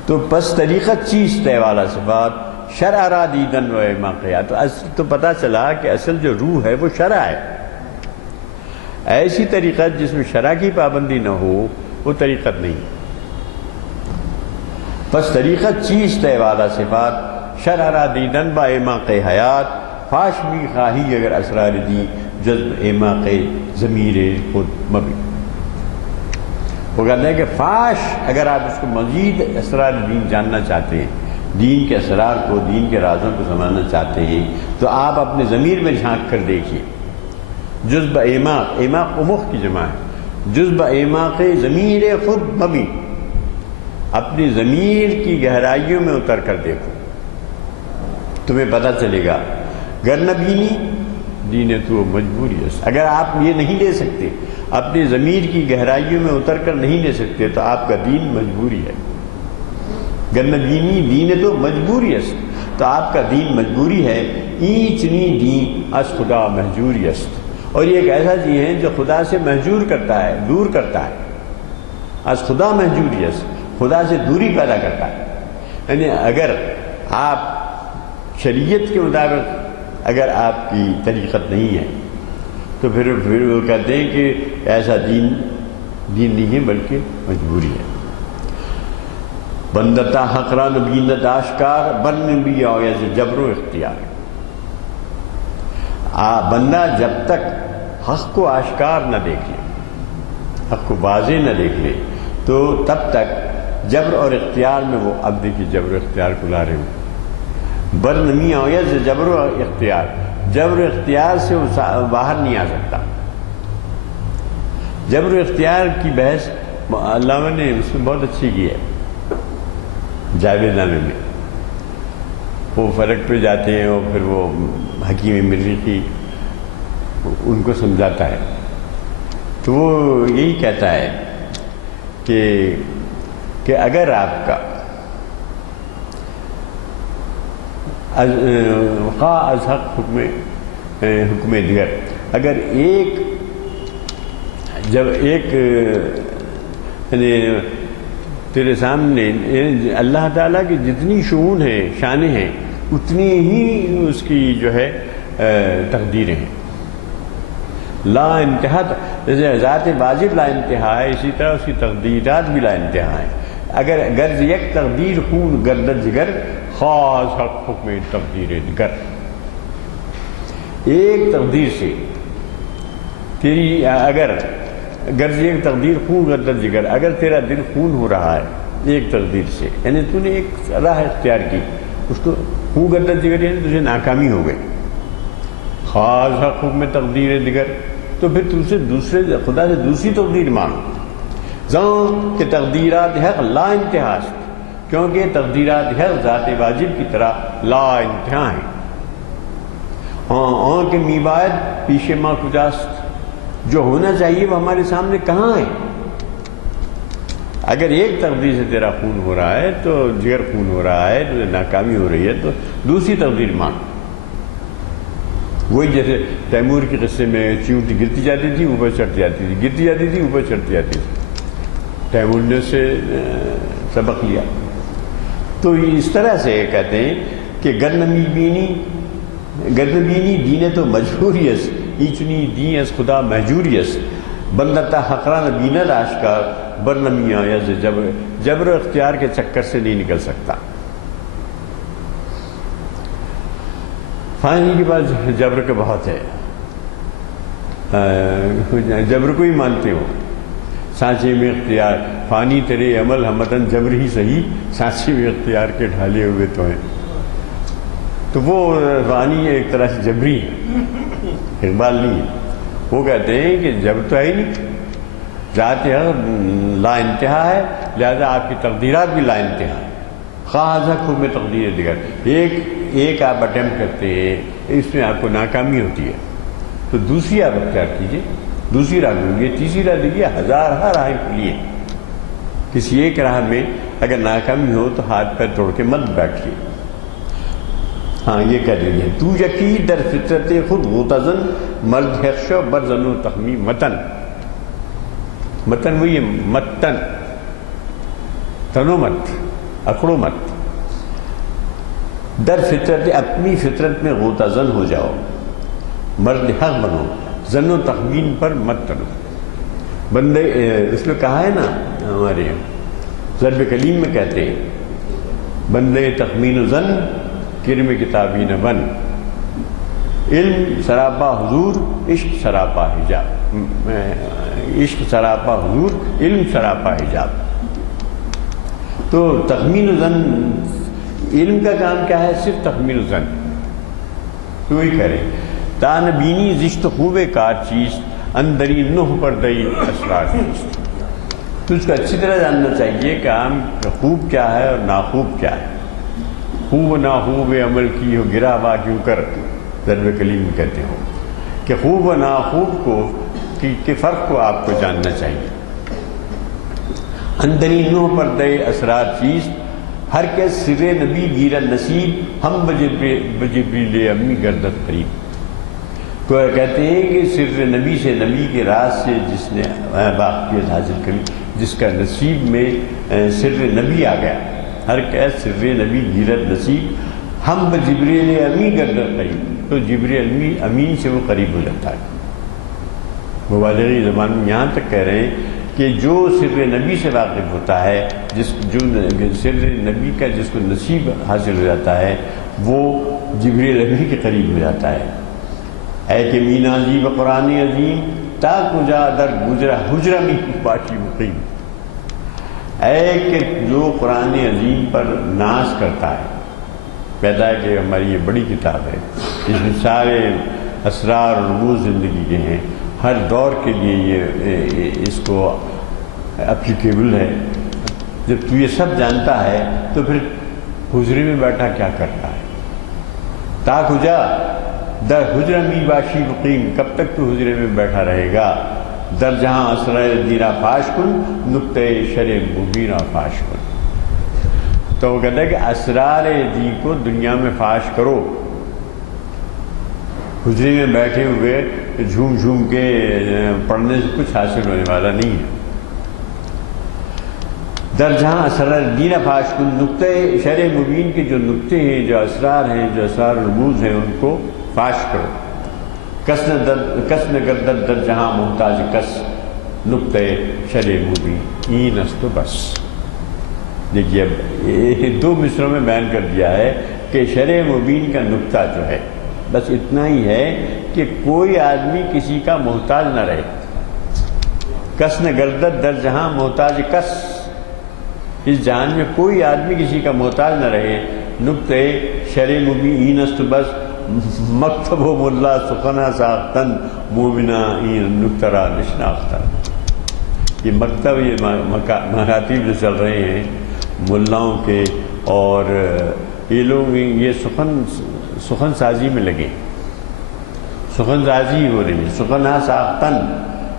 تو پس طریقت چیز طے والا صفات شرع را دیدن و اعماق حیات. تو پتہ چلا کہ اصل جو روح ہے وہ شرع ہے. ایسی طریقت جس میں شرع کی پابندی نہ ہو وہ طریقت نہیں. پس طریقت چیز طے والا صفات شرع را دیدن با اعماق حیات. فاش بھی خواہی اگر اسرار دی جذب اعماق ضمیر خود مبی. وہ کہتے ہیں کہ فاش اگر آپ اس کو مزید اسرار دین جاننا چاہتے ہیں، دین کے اسرار کو، دین کے رازوں کو سمجھنا چاہتے ہیں، تو آپ اپنے ضمیر میں جھانک کر دیکھیے. جذب اعماق، اعماق امخ کی جمع ہے. جذب اعماق ضمیر خود مبی، اپنی ضمیر کی گہرائیوں میں اتر کر دیکھو، تمہیں پتہ چلے گا. گر نبینی دین تو مجبوری ہے. اگر آپ یہ نہیں لے سکتے، اپنی ضمیر کی گہرائیوں میں اتر کر نہیں لے سکتے، تو آپ کا دین مجبوری ہے. گرنبینی دین تو مجبوری است، تو آپ کا دین مجبوری ہے. ایچنی دین از خدا محجوری است، اور یہ ایک ایسا چیز ہے جو خدا سے محجور کرتا ہے، دور کرتا ہے. از خدا محجوری است، خدا سے دوری پیدا کرتا ہے. یعنی اگر آپ شریعت کے مطابق اگر آپ کی طریقت نہیں ہے تو پھر وہ کہتے ہیں کہ ایسا دین نہیں ہے بلکہ مجبوری ہے. بندتا حقرا نبینت آشکار برن بھی آیا سے جبر و اختیار. بندہ جب تک حق کو آشکار نہ دیکھ لے، حق کو واضح نہ دیکھ لے، تو تب تک جبر اور اختیار میں وہ اب دیکھیے جبر و اختیار کو لا رہے ہوں. برنمی آیا سے جبر و اختیار، جبر و اختیار سے وہ باہر نہیں آ سکتا. جبر و اختیار کی بحث علامہ نے اس میں بہت اچھی کی ہے جاوید نامے میں. وہ فرق پہ جاتے ہیں اور پھر وہ حکیم مریخی ان کو سمجھاتا ہے، تو وہ یہی کہتا ہے کہ اگر آپ کا خواہ از حق حکم دیگر، اگر جب ایک یعنی تیرے سامنے اللہ تعالیٰ کی جتنی شؤون ہیں، شانیں ہیں، اتنی ہی اس کی جو ہے تقدیریں ہیں. لا انتہا، جیسے ذات واجب لا انتہا ہے، اسی طرح اس کی تقدیرات بھی لا انتہا ہیں. اگر غرض یک تقدیر خون گردد جگر، خاص حق حکم تقدیر دیگر. ایک تقدیر سے تیری اگر غرض ایک تقدیر خون گردد جگر، اگر تیرا دل خون ہو رہا ہے ایک تقدیر سے، یعنی تو نے ایک راہ اختیار کی، اس کو خون گردد جگر یعنی تجھے ناکامی ہو گئی. خاص حق حکم تقدیر دیگر، تو پھر تم سے خدا سے دوسری تقدیر مانو. زاں کہ تقدیرات حق لا انتہا است، کیونکہ تقدیرات حق ذات واجب کی طرح لا انتہا ہیں. آن کے میبائد پیش ما کجاست، جو ہونا چاہیے وہ ہمارے سامنے کہاں ہے. اگر ایک تقدیر سے تیرا خون ہو رہا ہے تو جگر خون ہو رہا ہے، تو ناکامی ہو رہی ہے، تو دوسری تقدیر مان. وہی جیسے تیمور کے قصے میں چیونٹی گرتی جاتی تھی اوپر چڑھتی جاتی تھی، گرتی جاتی تھی اوپر چڑھتی جاتی تھی. تیمور نے اس سے سبق لیا. تو اس طرح سے کہتے ہیں کہ گرنبینی دین تو مجبوری است، ایچنی دین از خدا محجوری است. بندتا حقرا نبینت آشکار برنمی آیا سے جبر و اختیار کے چکر سے نہیں نکل سکتا. فانی کے بعد جبر کا بہت ہے، جبر کو ہی مانتے ہو. سانچے میں اختیار فانی تیرے عمل ہمتن جبر ہی صحیح، سانچے میں اختیار کے ڈھالے ہوئے تو ہیں. تو وہ فانی ایک طرح سے جبری ہے، اقبال نہیں ہے. وہ کہتے ہیں کہ جبر تو ہے ہی نہیں، ذات لا انتہا ہے، لہذا آپ کی تقدیرات بھی لا انتہا ہے. خواہ خود میں تقدیر دیگر، ایک آپ اٹیمپٹ کرتے ہیں، اس میں آپ کو ناکامی ہوتی ہے تو دوسری آپ اختیار کیجیے، دوسری راہ ڈھونڈیے، تیسری راہ دیکھیے. ہزار راہیں کھلیے. کسی ایک راہ میں اگر ناکامی ہو تو ہاتھ پیر توڑ کے مت بیٹھیے. ہاں یہ کہہ دیجیے تو یقی در فطرت خود غتزن مرد حقش برزن و تخمی متن. متن وہی ہے، متن، تنو مت، اکڑو مت. در فطرت اپنی فطرت میں غوطہ ہو جاؤ، مرد حق بنو، زن و تخمین پر مت تنو. بندے اس میں کہا ہے نا ہمارے ضرب کلیم میں کہتے ہیں بندے تخمین و زن کرم کتابی نہ بن. علم سراپا حضور، عشق سراپا حجاب، عشق سراپا حضور، علم سراپا حجاب. تو تخمین و زن، علم کا کام کیا ہے؟ صرف تخمین و زن. تو وہی کہہ رہے تانبینی زشت خوب کار چیز اندری نوح پر دئی اسرار چیز. تو اس کو اچھی طرح جاننا چاہیے کہ عام خوب کیا ہے اور ناخوب کیا ہے. خوب ناخوب عمل کی ہو گرا وا کیوں کر، ضرب کلیم میں کہتے ہو کہ خوب و ناخوب کو کے فرق کو آپ کو جاننا چاہیے. اندری نوح پر دے اسرار چیز، ہر کس سر نبی گیرد نصیب ہم بجبریل امی گردت قریب. تو کہتے ہیں کہ سر نبی سے، نبی کے راز سے جس نے باقیت حاصل کری، جس کا نصیب میں سر نبی آ گیا، ہر کس سر نبی گیرد نصیب ہم بجبریل امی گردت قریب. تو جبریل امین سے وہ قریب ہو جاتا ہے. مبالغی زبان میں یہاں تک کہہ رہے ہیں کہ جو سر نبی سے واقف ہوتا ہے، جو سر نبی کا جس کو نصیب حاصل ہو جاتا ہے، وہ جبریل امین کے قریب ہو جاتا ہے. اے کہ مین عظیم و قرآن عظیم تا کجا در گجرا حجرہ میں باشی مقیم. اے کہ جو قرآن عظیم پر ناز کرتا ہے، پیدا ہے کہ ہماری یہ بڑی کتاب ہے، اس میں سارے اسرار اور رموز زندگی کے ہیں، ہر دور کے لیے یہ اس کو اپلیکیبل ہے. جب تو یہ سب جانتا ہے تو پھر حجرے میں بیٹھا کیا کرتا ہے؟ تا کجا در حجرہ می باشی مقیم، کب تک تو حجرے میں بیٹھا رہے گا؟ در جہاں اسرار دینا فاش کن نقطۂ شرع مبینہ فاش کن. تو وہ کہتا ہے کہ اسرار دین کو دنیا میں فاش کرو. حجرے میں بیٹھے ہوئے جھوم جھوم کے پڑھنے سے کچھ حاصل ہونے والا نہیں ہے. در جہاں اسرار دین فاش کن، نقطۂ شرع مبین کے جو نقطے ہیں، جو اسرار ہیں، جو اسرار رموز ہیں، ان کو فاش کرو. کس نہ گردد در جہاں محتاج کس نقطۂ شرع مبین این است و بس. دیکھیے اب دو مصروں میں بیان کر دیا ہے کہ شرع مبین کا نقطہ جو ہے بس اتنا ہی ہے کہ کوئی آدمی کسی کا محتاج نہ رہے. کس نہ گردد در جہاں محتاج کس، اس جہان میں کوئی آدمی کسی کا محتاج نہ رہے. نقطۂ شرع مبین این است و بس مکتب و ملا سخنا ساختن مومنہ این نکترا نشناختن. یہ مکتب، یہ مکاتب جو چل رہے ہیں ملاؤں کے، اور یہ لوگ یہ سخن سازی میں لگے، سخن سازی ہو رہی ہے. سخنا ساختن،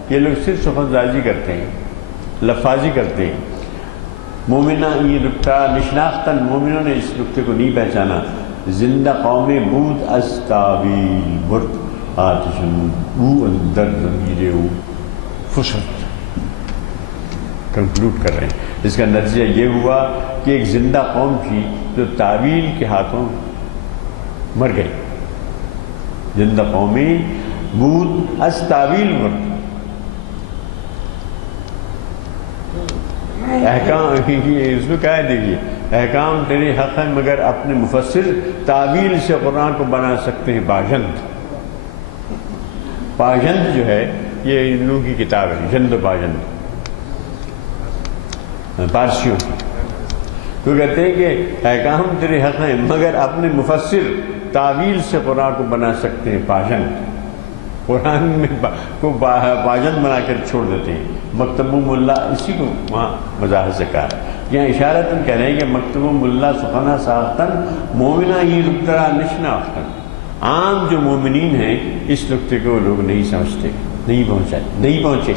یہ لوگ صرف سخن سازی کرتے ہیں، لفاظی کرتے ہیں. مومنہ یہ نکتہ نشناختن، مومنوں نے اس نکتے کو نہیں پہچانا. زندہ قوم بود از تاویل برد آتش او اندر ضمیر او فسد. کنکلوڈ کر رہے ہیں. اس کا نتیجہ یہ ہوا کہ ایک زندہ قوم تھی جو تعویل کے ہاتھوں مر گئی. زندہ قومی بود از تعویل مرد. احکام اس میں کہہ دیجیے احکام تیرے حق ہیں مگر اپنے مفسر تعویل سے قرآن کو بنا سکتے ہیں باجند. باجند جو ہے یہ ان لوگوں کی کتاب ہے، جند و باجند پارسیوں کی. تو کہتے ہیں کہ احکام تیرے حق ہیں مگر اپنے مفسر تعویل سے قرآن کو بنا سکتے ہیں باجند. قرآن میں کو باجند بنا کر چھوڑ دیتے ہیں. مکتب ملا اسی کو وہاں مظاہر سے کہا. یہاں اشارتاً کہہ رہے ہیں کہ مکتب ملا سخنا ساختن مومنہ یہ نکترا نشناختن. عام جو مومنین ہیں اس نکتے کو وہ لوگ نہیں سمجھتے، نہیں پہنچے.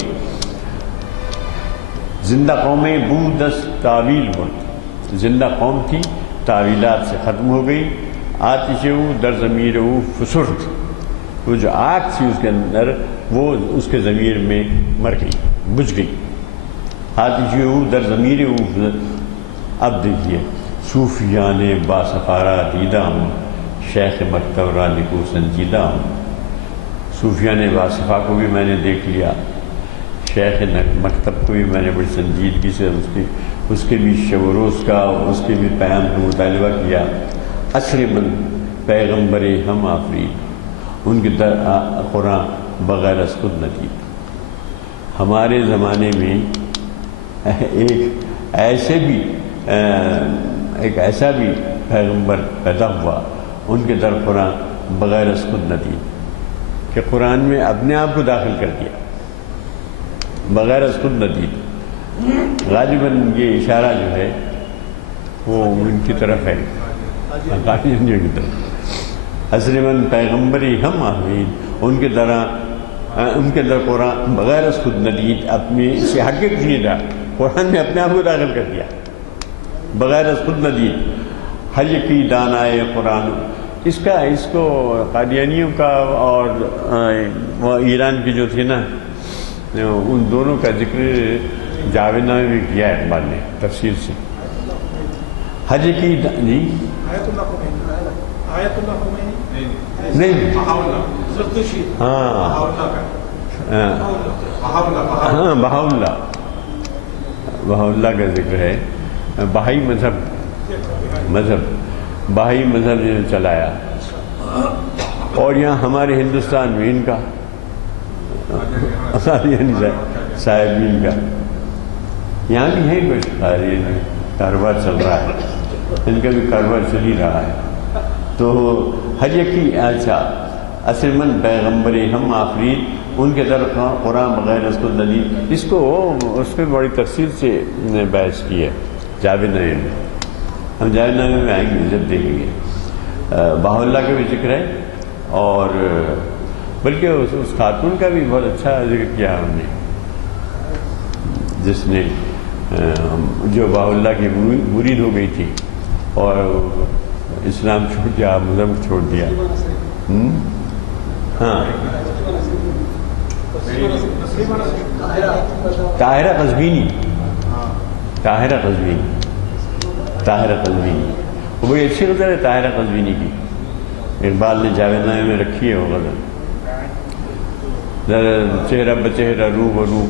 زندہ قومیں بودس تعویل مرد، زندہ قوم تھی تعویلات سے ختم ہو گئی. آتش او در ضمیر او فسرد، وہ جو آگ تھی اس کے اندر وہ اس کے ضمیر میں مر گئی، بجھ گئی. آتش او در ضمیر او. اب دیکھیے صوفیان باصفارہ دیدہ ہوں، شیخ مکتب را نکو سنجیدہ ہوں. صوفیان باصفا کو بھی میں نے دیکھ لیا، شیخ مکتب کو بھی میں نے بڑی سنجیدگی سے اس کے بھی شب و روز کا، اس کے بھی پیام کا مطالبہ کیا. عصر من پیغمبر ہم آفرین، ان کے در قرآن بغیر از خود ندید. ہمارے زمانے میں ایک ایسا بھی پیغمبر پیدا ہوا ان کے در قرآن بغیر از خود ندید، کہ قرآن میں اپنے آپ کو داخل کر دیا بغیر از خود ندید. غالباً یہ اشارہ جو ہے وہ ان کی طرف ہے، قادیانیوں کی طرف. عصر من پیغمبری ہم آمین، ان کے در قرآن بغیر از خود ندید، اپنے سے ہٹ کے کچھ نہیں تھا، قرآن نے اپنے آپ کو داخل کر دیا. بغیر از خود ندید ہر یکی دانائے قرآن. اس کو قادیانیوں کا اور وہ ایران کی جو تھی نا ان دونوں کا ذکر جاوید نامے میں کیا ہے اقبال نے تفصیل سے. ہر یکی جی آیت اللہ خمینی نہیں ہاں بہاء اللہ کا ذکر ہے. بہائی مذہب نے چلایا اور یہاں ہمارے ہندوستان میں ان کا صاحبین کا یہاں بھی ہے کچھ کاروبار چل رہا ہے, ان کا بھی کاروبار چل ہی رہا ہے. تو ہر یکی اچھا اصل من پیغمبر ہم آفرین ان کے طرف قرآن بغیر اس کو دلیل اس پہ بڑی تفصیل سے بحث کی ہے جاوید نامے میں. ہم جاوید نامے میں آئیں گے جب دیکھیں گے. بہاء اللہ کا بھی ذکر ہے اور بلکہ اس خاتون کا بھی بہت اچھا ذکر کیا ہم نے جس نے جو بہاء اللہ کی مرید ہو گئی تھی اور اسلام چھوڑ دیا, مذہب چھوڑ دیا. ہاں طاہرہ قزوینی وہ بڑی اچھی غزل ہے طاہرہ قزوینی کی. اقبال نے جاوید نامے میں رکھی ہے وہ غزل. چہرہ بچہرہ رو برو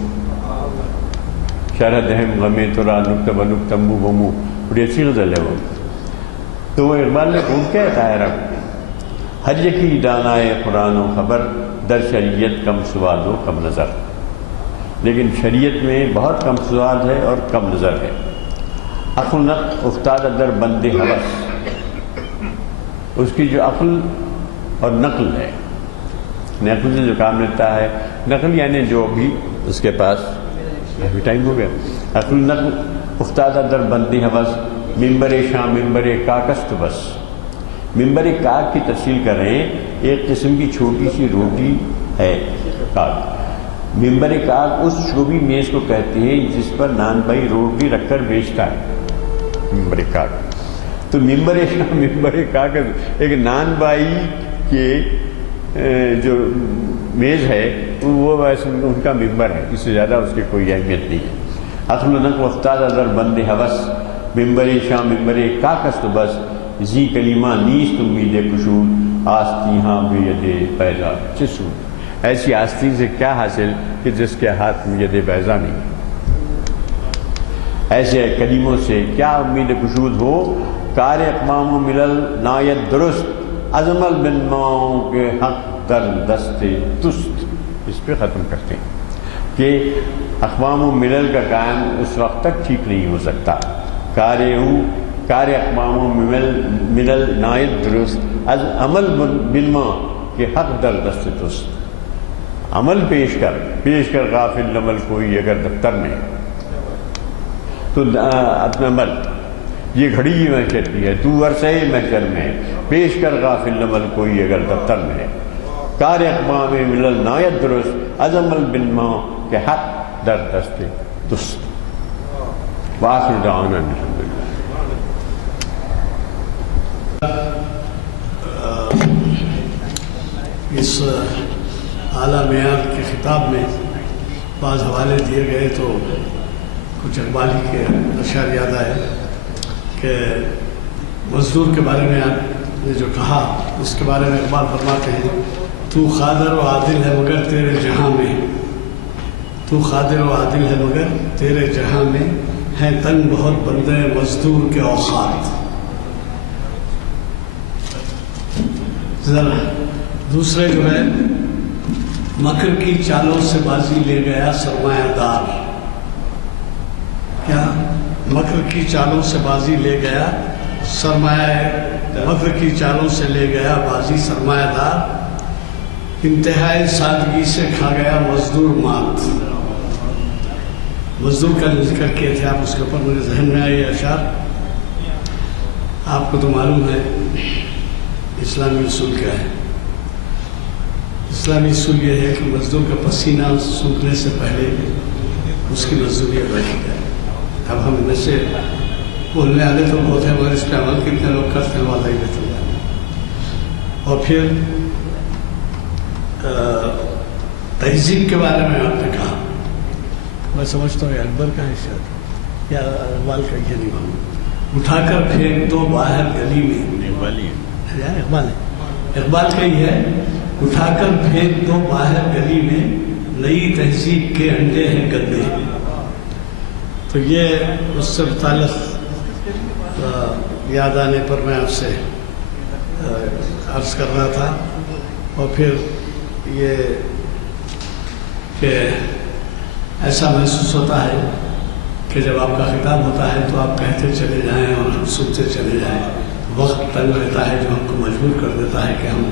شرح دہم غمِ ترا نکتہ بنک تمبو بمو, بڑی اچھی غزل ہے وہ. تو وہ اقبال نے خوب کیا ہے طاہرہ کو. ہر یکی دانائے قرآن و خبر در شریعت کم سواد و کم نظر. لیکن شریعت میں بہت کم سواد ہے اور کم نظر ہے. عقل نقل افتادہ در بند حوث, اس کی جو عقل اور نقل ہے, نقل سے جو کام لیتا ہے, نقل یعنی جو بھی اس کے پاس ابھی ٹائم ہو گیا. عقل نقل افتادہ در بند حوث ممبر شام ممبر کاکست بس. ممبر کاک کی تفصیل کریں, ایک قسم کی چھوٹی سی روٹی ہے کاک. ممبر کاک اس چوبی میز کو کہتے ہیں جس پر نان بھائی روٹی رکھ کر بیچتا ہے, ممبر کاک. تو ممبر شام ممبر کاک ایک نان بائی کے جو میز ہے وہ ان کا ممبر ہے, اس سے زیادہ اس کی کوئی اہمیت نہیں ہے. عقل نقل افتادہ در بند حوث ممبر شام ممبر کاکست بس زی کلیمہ نیست امید کشور آستی ہاں بید بیضا چسو. ایسی آستی سے کیا حاصل کہ جس کے ہاتھ میں ید بیضا نہیں. ایسے کلیموں سے کیا امید کشود ہو, کار اقوام و ملل نایت درست ازمل بن ماؤں کے حق در دست تست. اس پہ ختم کرتے ہیں کہ اقوام و ملل کا قائم اس وقت تک ٹھیک نہیں ہو سکتا. کار اقوام و ملل نایت درست از عمل بنما کے حق در دست تست. عمل پیش کر غافل عمل کوئی اگر دفتر میں تو اپنا عمل یہ گھڑی ہی محشر کی ہے, تو عرصہ محشر میں پیش کر غافل عمل کوئی اگر دفتر میں. کار اقوام ملل نایت درست از عمل بنما کے حق در دست تست. وآخر دعوانا الحمدللہ. اس اعلیٰ معیار کے خطاب میں بعض حوالے دیے گئے تو کچھ اقبالی کے اشعار یاد آئے کہ مزدور کے بارے میں آپ نے جو کہا اس کے بارے میں اقبال فرماتے ہیں تو قادر و عادل ہے مگر تیرے جہاں میں, تو قادر و عادل ہے مگر تیرے جہاں میں ہے تنگ بہت بندے مزدور کے اوقات. ذرا دوسرے جو ہے مکر کی چالوں سے بازی لے گیا سرمایہ دار. کیا مکر کی چالوں سے بازی لے گیا مکر کی چالوں سے لے گیا بازی سرمایہ دار, انتہائی سادگی سے کھا گیا مزدور مات. مزدور کا ذکر کیے تھے آپ, اس کے اوپر میرے ذہن میں آئے اشعار. آپ کو تو معلوم ہے اسلامی اصول کیا ہے. اسلامی اصول یہ ہے کہ مزدور کا پسینہ سوکھنے سے پہلے اس کی مزدوری ادا کی جائے. اب ہم میں سے بولنے والے تو بہت ہیں مگر اس پہ عمل کتنے لوگ کرتے ہیں والا ہی بہتر جانے. اور پھر تہذیب کے بارے میں آپ نے کہا، میں سمجھتا ہوں یہ اکبر کا ہے شاید یا اقبال کا، یہ نہیں معلوم. اٹھا کر پھینک دو باہر گلی میں، اقبال ہے، اقبال کا ہی ہے. اٹھا کر پھینک دو باہر گلی میں، نئی تہذیب کے انڈے ہیں گندے. تو یہ اس سے متعلق یاد آنے پر میں آپ سے عرض کر رہا تھا. اور پھر یہ کہ ایسا محسوس ہوتا ہے کہ جب آپ کا خطاب ہوتا ہے تو آپ کہتے چلے جائیں اور ہم سنتے چلے جائیں. وقت تنگ رہتا ہے جو ہم کو مجبور کر دیتا ہے کہ ہم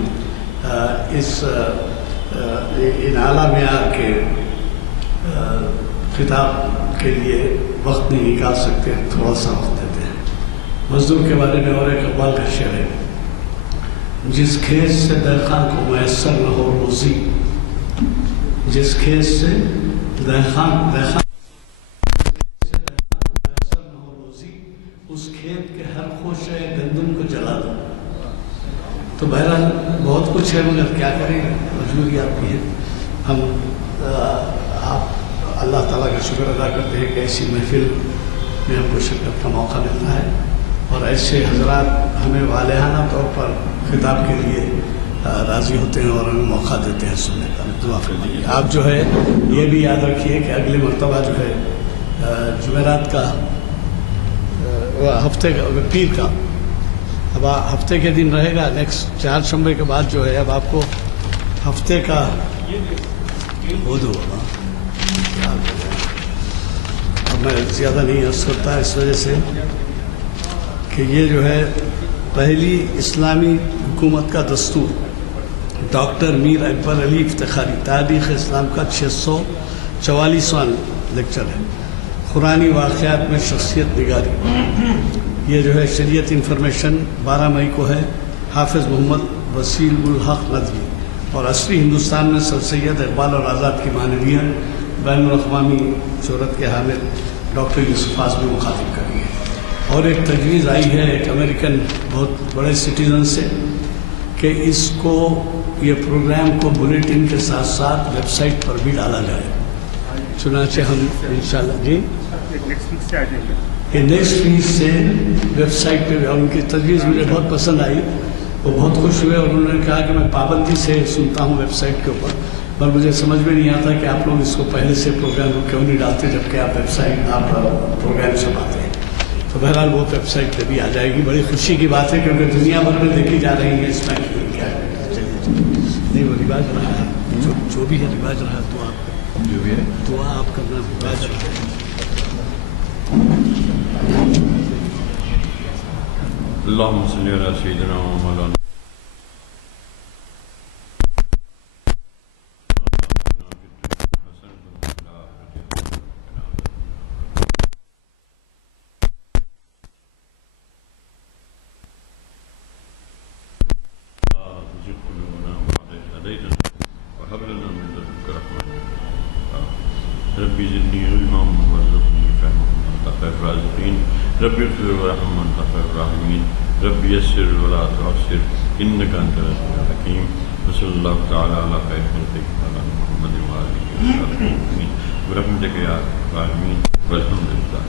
ان اعلیٰ معیار کے خطاب کے لیے وقت نہیں نکال سکتے، تھوڑا سا وقت دیتے ہیں. مزدور کے بارے میں اور ایک اقبال کا شعر ہے، جس کھیت سے دہقان کو میسر نہ ہو روزی، جس کھیت سے دہقان میسر نہ ہو روزی، اس کھیت کے ہر خوشے گندم کو جلا دو. تو بہرحال بہت کچھ ہے مگر کیا کریں، مجبوریات بھی ہیں. ہم آپ اللہ تعالیٰ کا شکر ادا کرتے ہیں کہ ایسی محفل میں ہم کو شرکت کا موقع ملتا ہے اور ایسے حضرات ہمیں والہانہ طور پر خطاب کے لیے راضی ہوتے ہیں اور ہمیں موقع دیتے ہیں سننے کا. دعا فرمائیے. آپ جو ہے یہ بھی یاد رکھیے کہ اگلے مرتبہ جو ہے جمعرات کا ہفتے کا پیر کا اب ہفتے کے دن رہے گا. نیکسٹ 4 شنبے کے بعد جو ہے اب آپ کو ہفتے کا اردو ہوگا. اب میں زیادہ نہیں عرض کرتا اس وجہ سے کہ یہ جو ہے پہلی اسلامی حکومت کا دستور ڈاکٹر میر اکبر علی افتخاری، تاریخ اسلام کا 644واں لیکچر ہے. قرآنی واقعات میں شخصیت نگاری، یہ جو ہے شریعت انفارمیشن 12 مئی کو ہے. حافظ محمد وسیل الحق ندوی. اور عصری ہندوستان میں سر سید اقبال اور آزاد کی معنویت بین الاقوامی شہرت کے حامل ڈاکٹر یوسف اعظمی مخاطب کری ہے. اور ایک تجویز آئی ہے ایک امریکن بہت بڑے سٹیزن سے کہ اس کو یہ پروگرام کو بلیٹن کے ساتھ ساتھ ویب سائٹ پر بھی ڈالا جائے. چنانچہ ہم انشاءاللہ جی کہ نیکسٹ ویک سے ویب سائٹ پہ، اور ان کی تجویز مجھے بہت پسند آئی. وہ بہت خوش ہوئے اور انہوں نے کہا کہ میں پابندی سے سنتا ہوں ویب سائٹ کے اوپر، پر مجھے سمجھ میں نہیں آتا کہ آپ لوگ اس کو پہلے سے پروگرام کو کیوں نہیں ڈالتے جبکہ آپ ویب سائٹ آپ پروگرام چلاتے ہیں. تو بہرحال وہ ویب سائٹ پہ بھی آ جائے گی. بڑی خوشی کی بات ہے کیونکہ دنیا بھر میں دیکھی جا رہی ہے اس میں کیا ہے. نہیں وہ رواج رہا ہے، جو بھی ہے رواج رہا ہے تو آپ جو بھی ہے دعا آپ کرنا رواج رہا ہے. اللهم صل على سيدنا ومولانا ربي زدني علما وارزقني فهما وانت خير الرازقين. ربي اغفر وارحم وانت خير الراحمين. ربي يسر ولا تعسر انك انت العزيز الحكيم. وصلى الله تعالى على خير خلقه على محمد وآله وصحبه برحمتك يا ارحم الراحمين والحمد لله.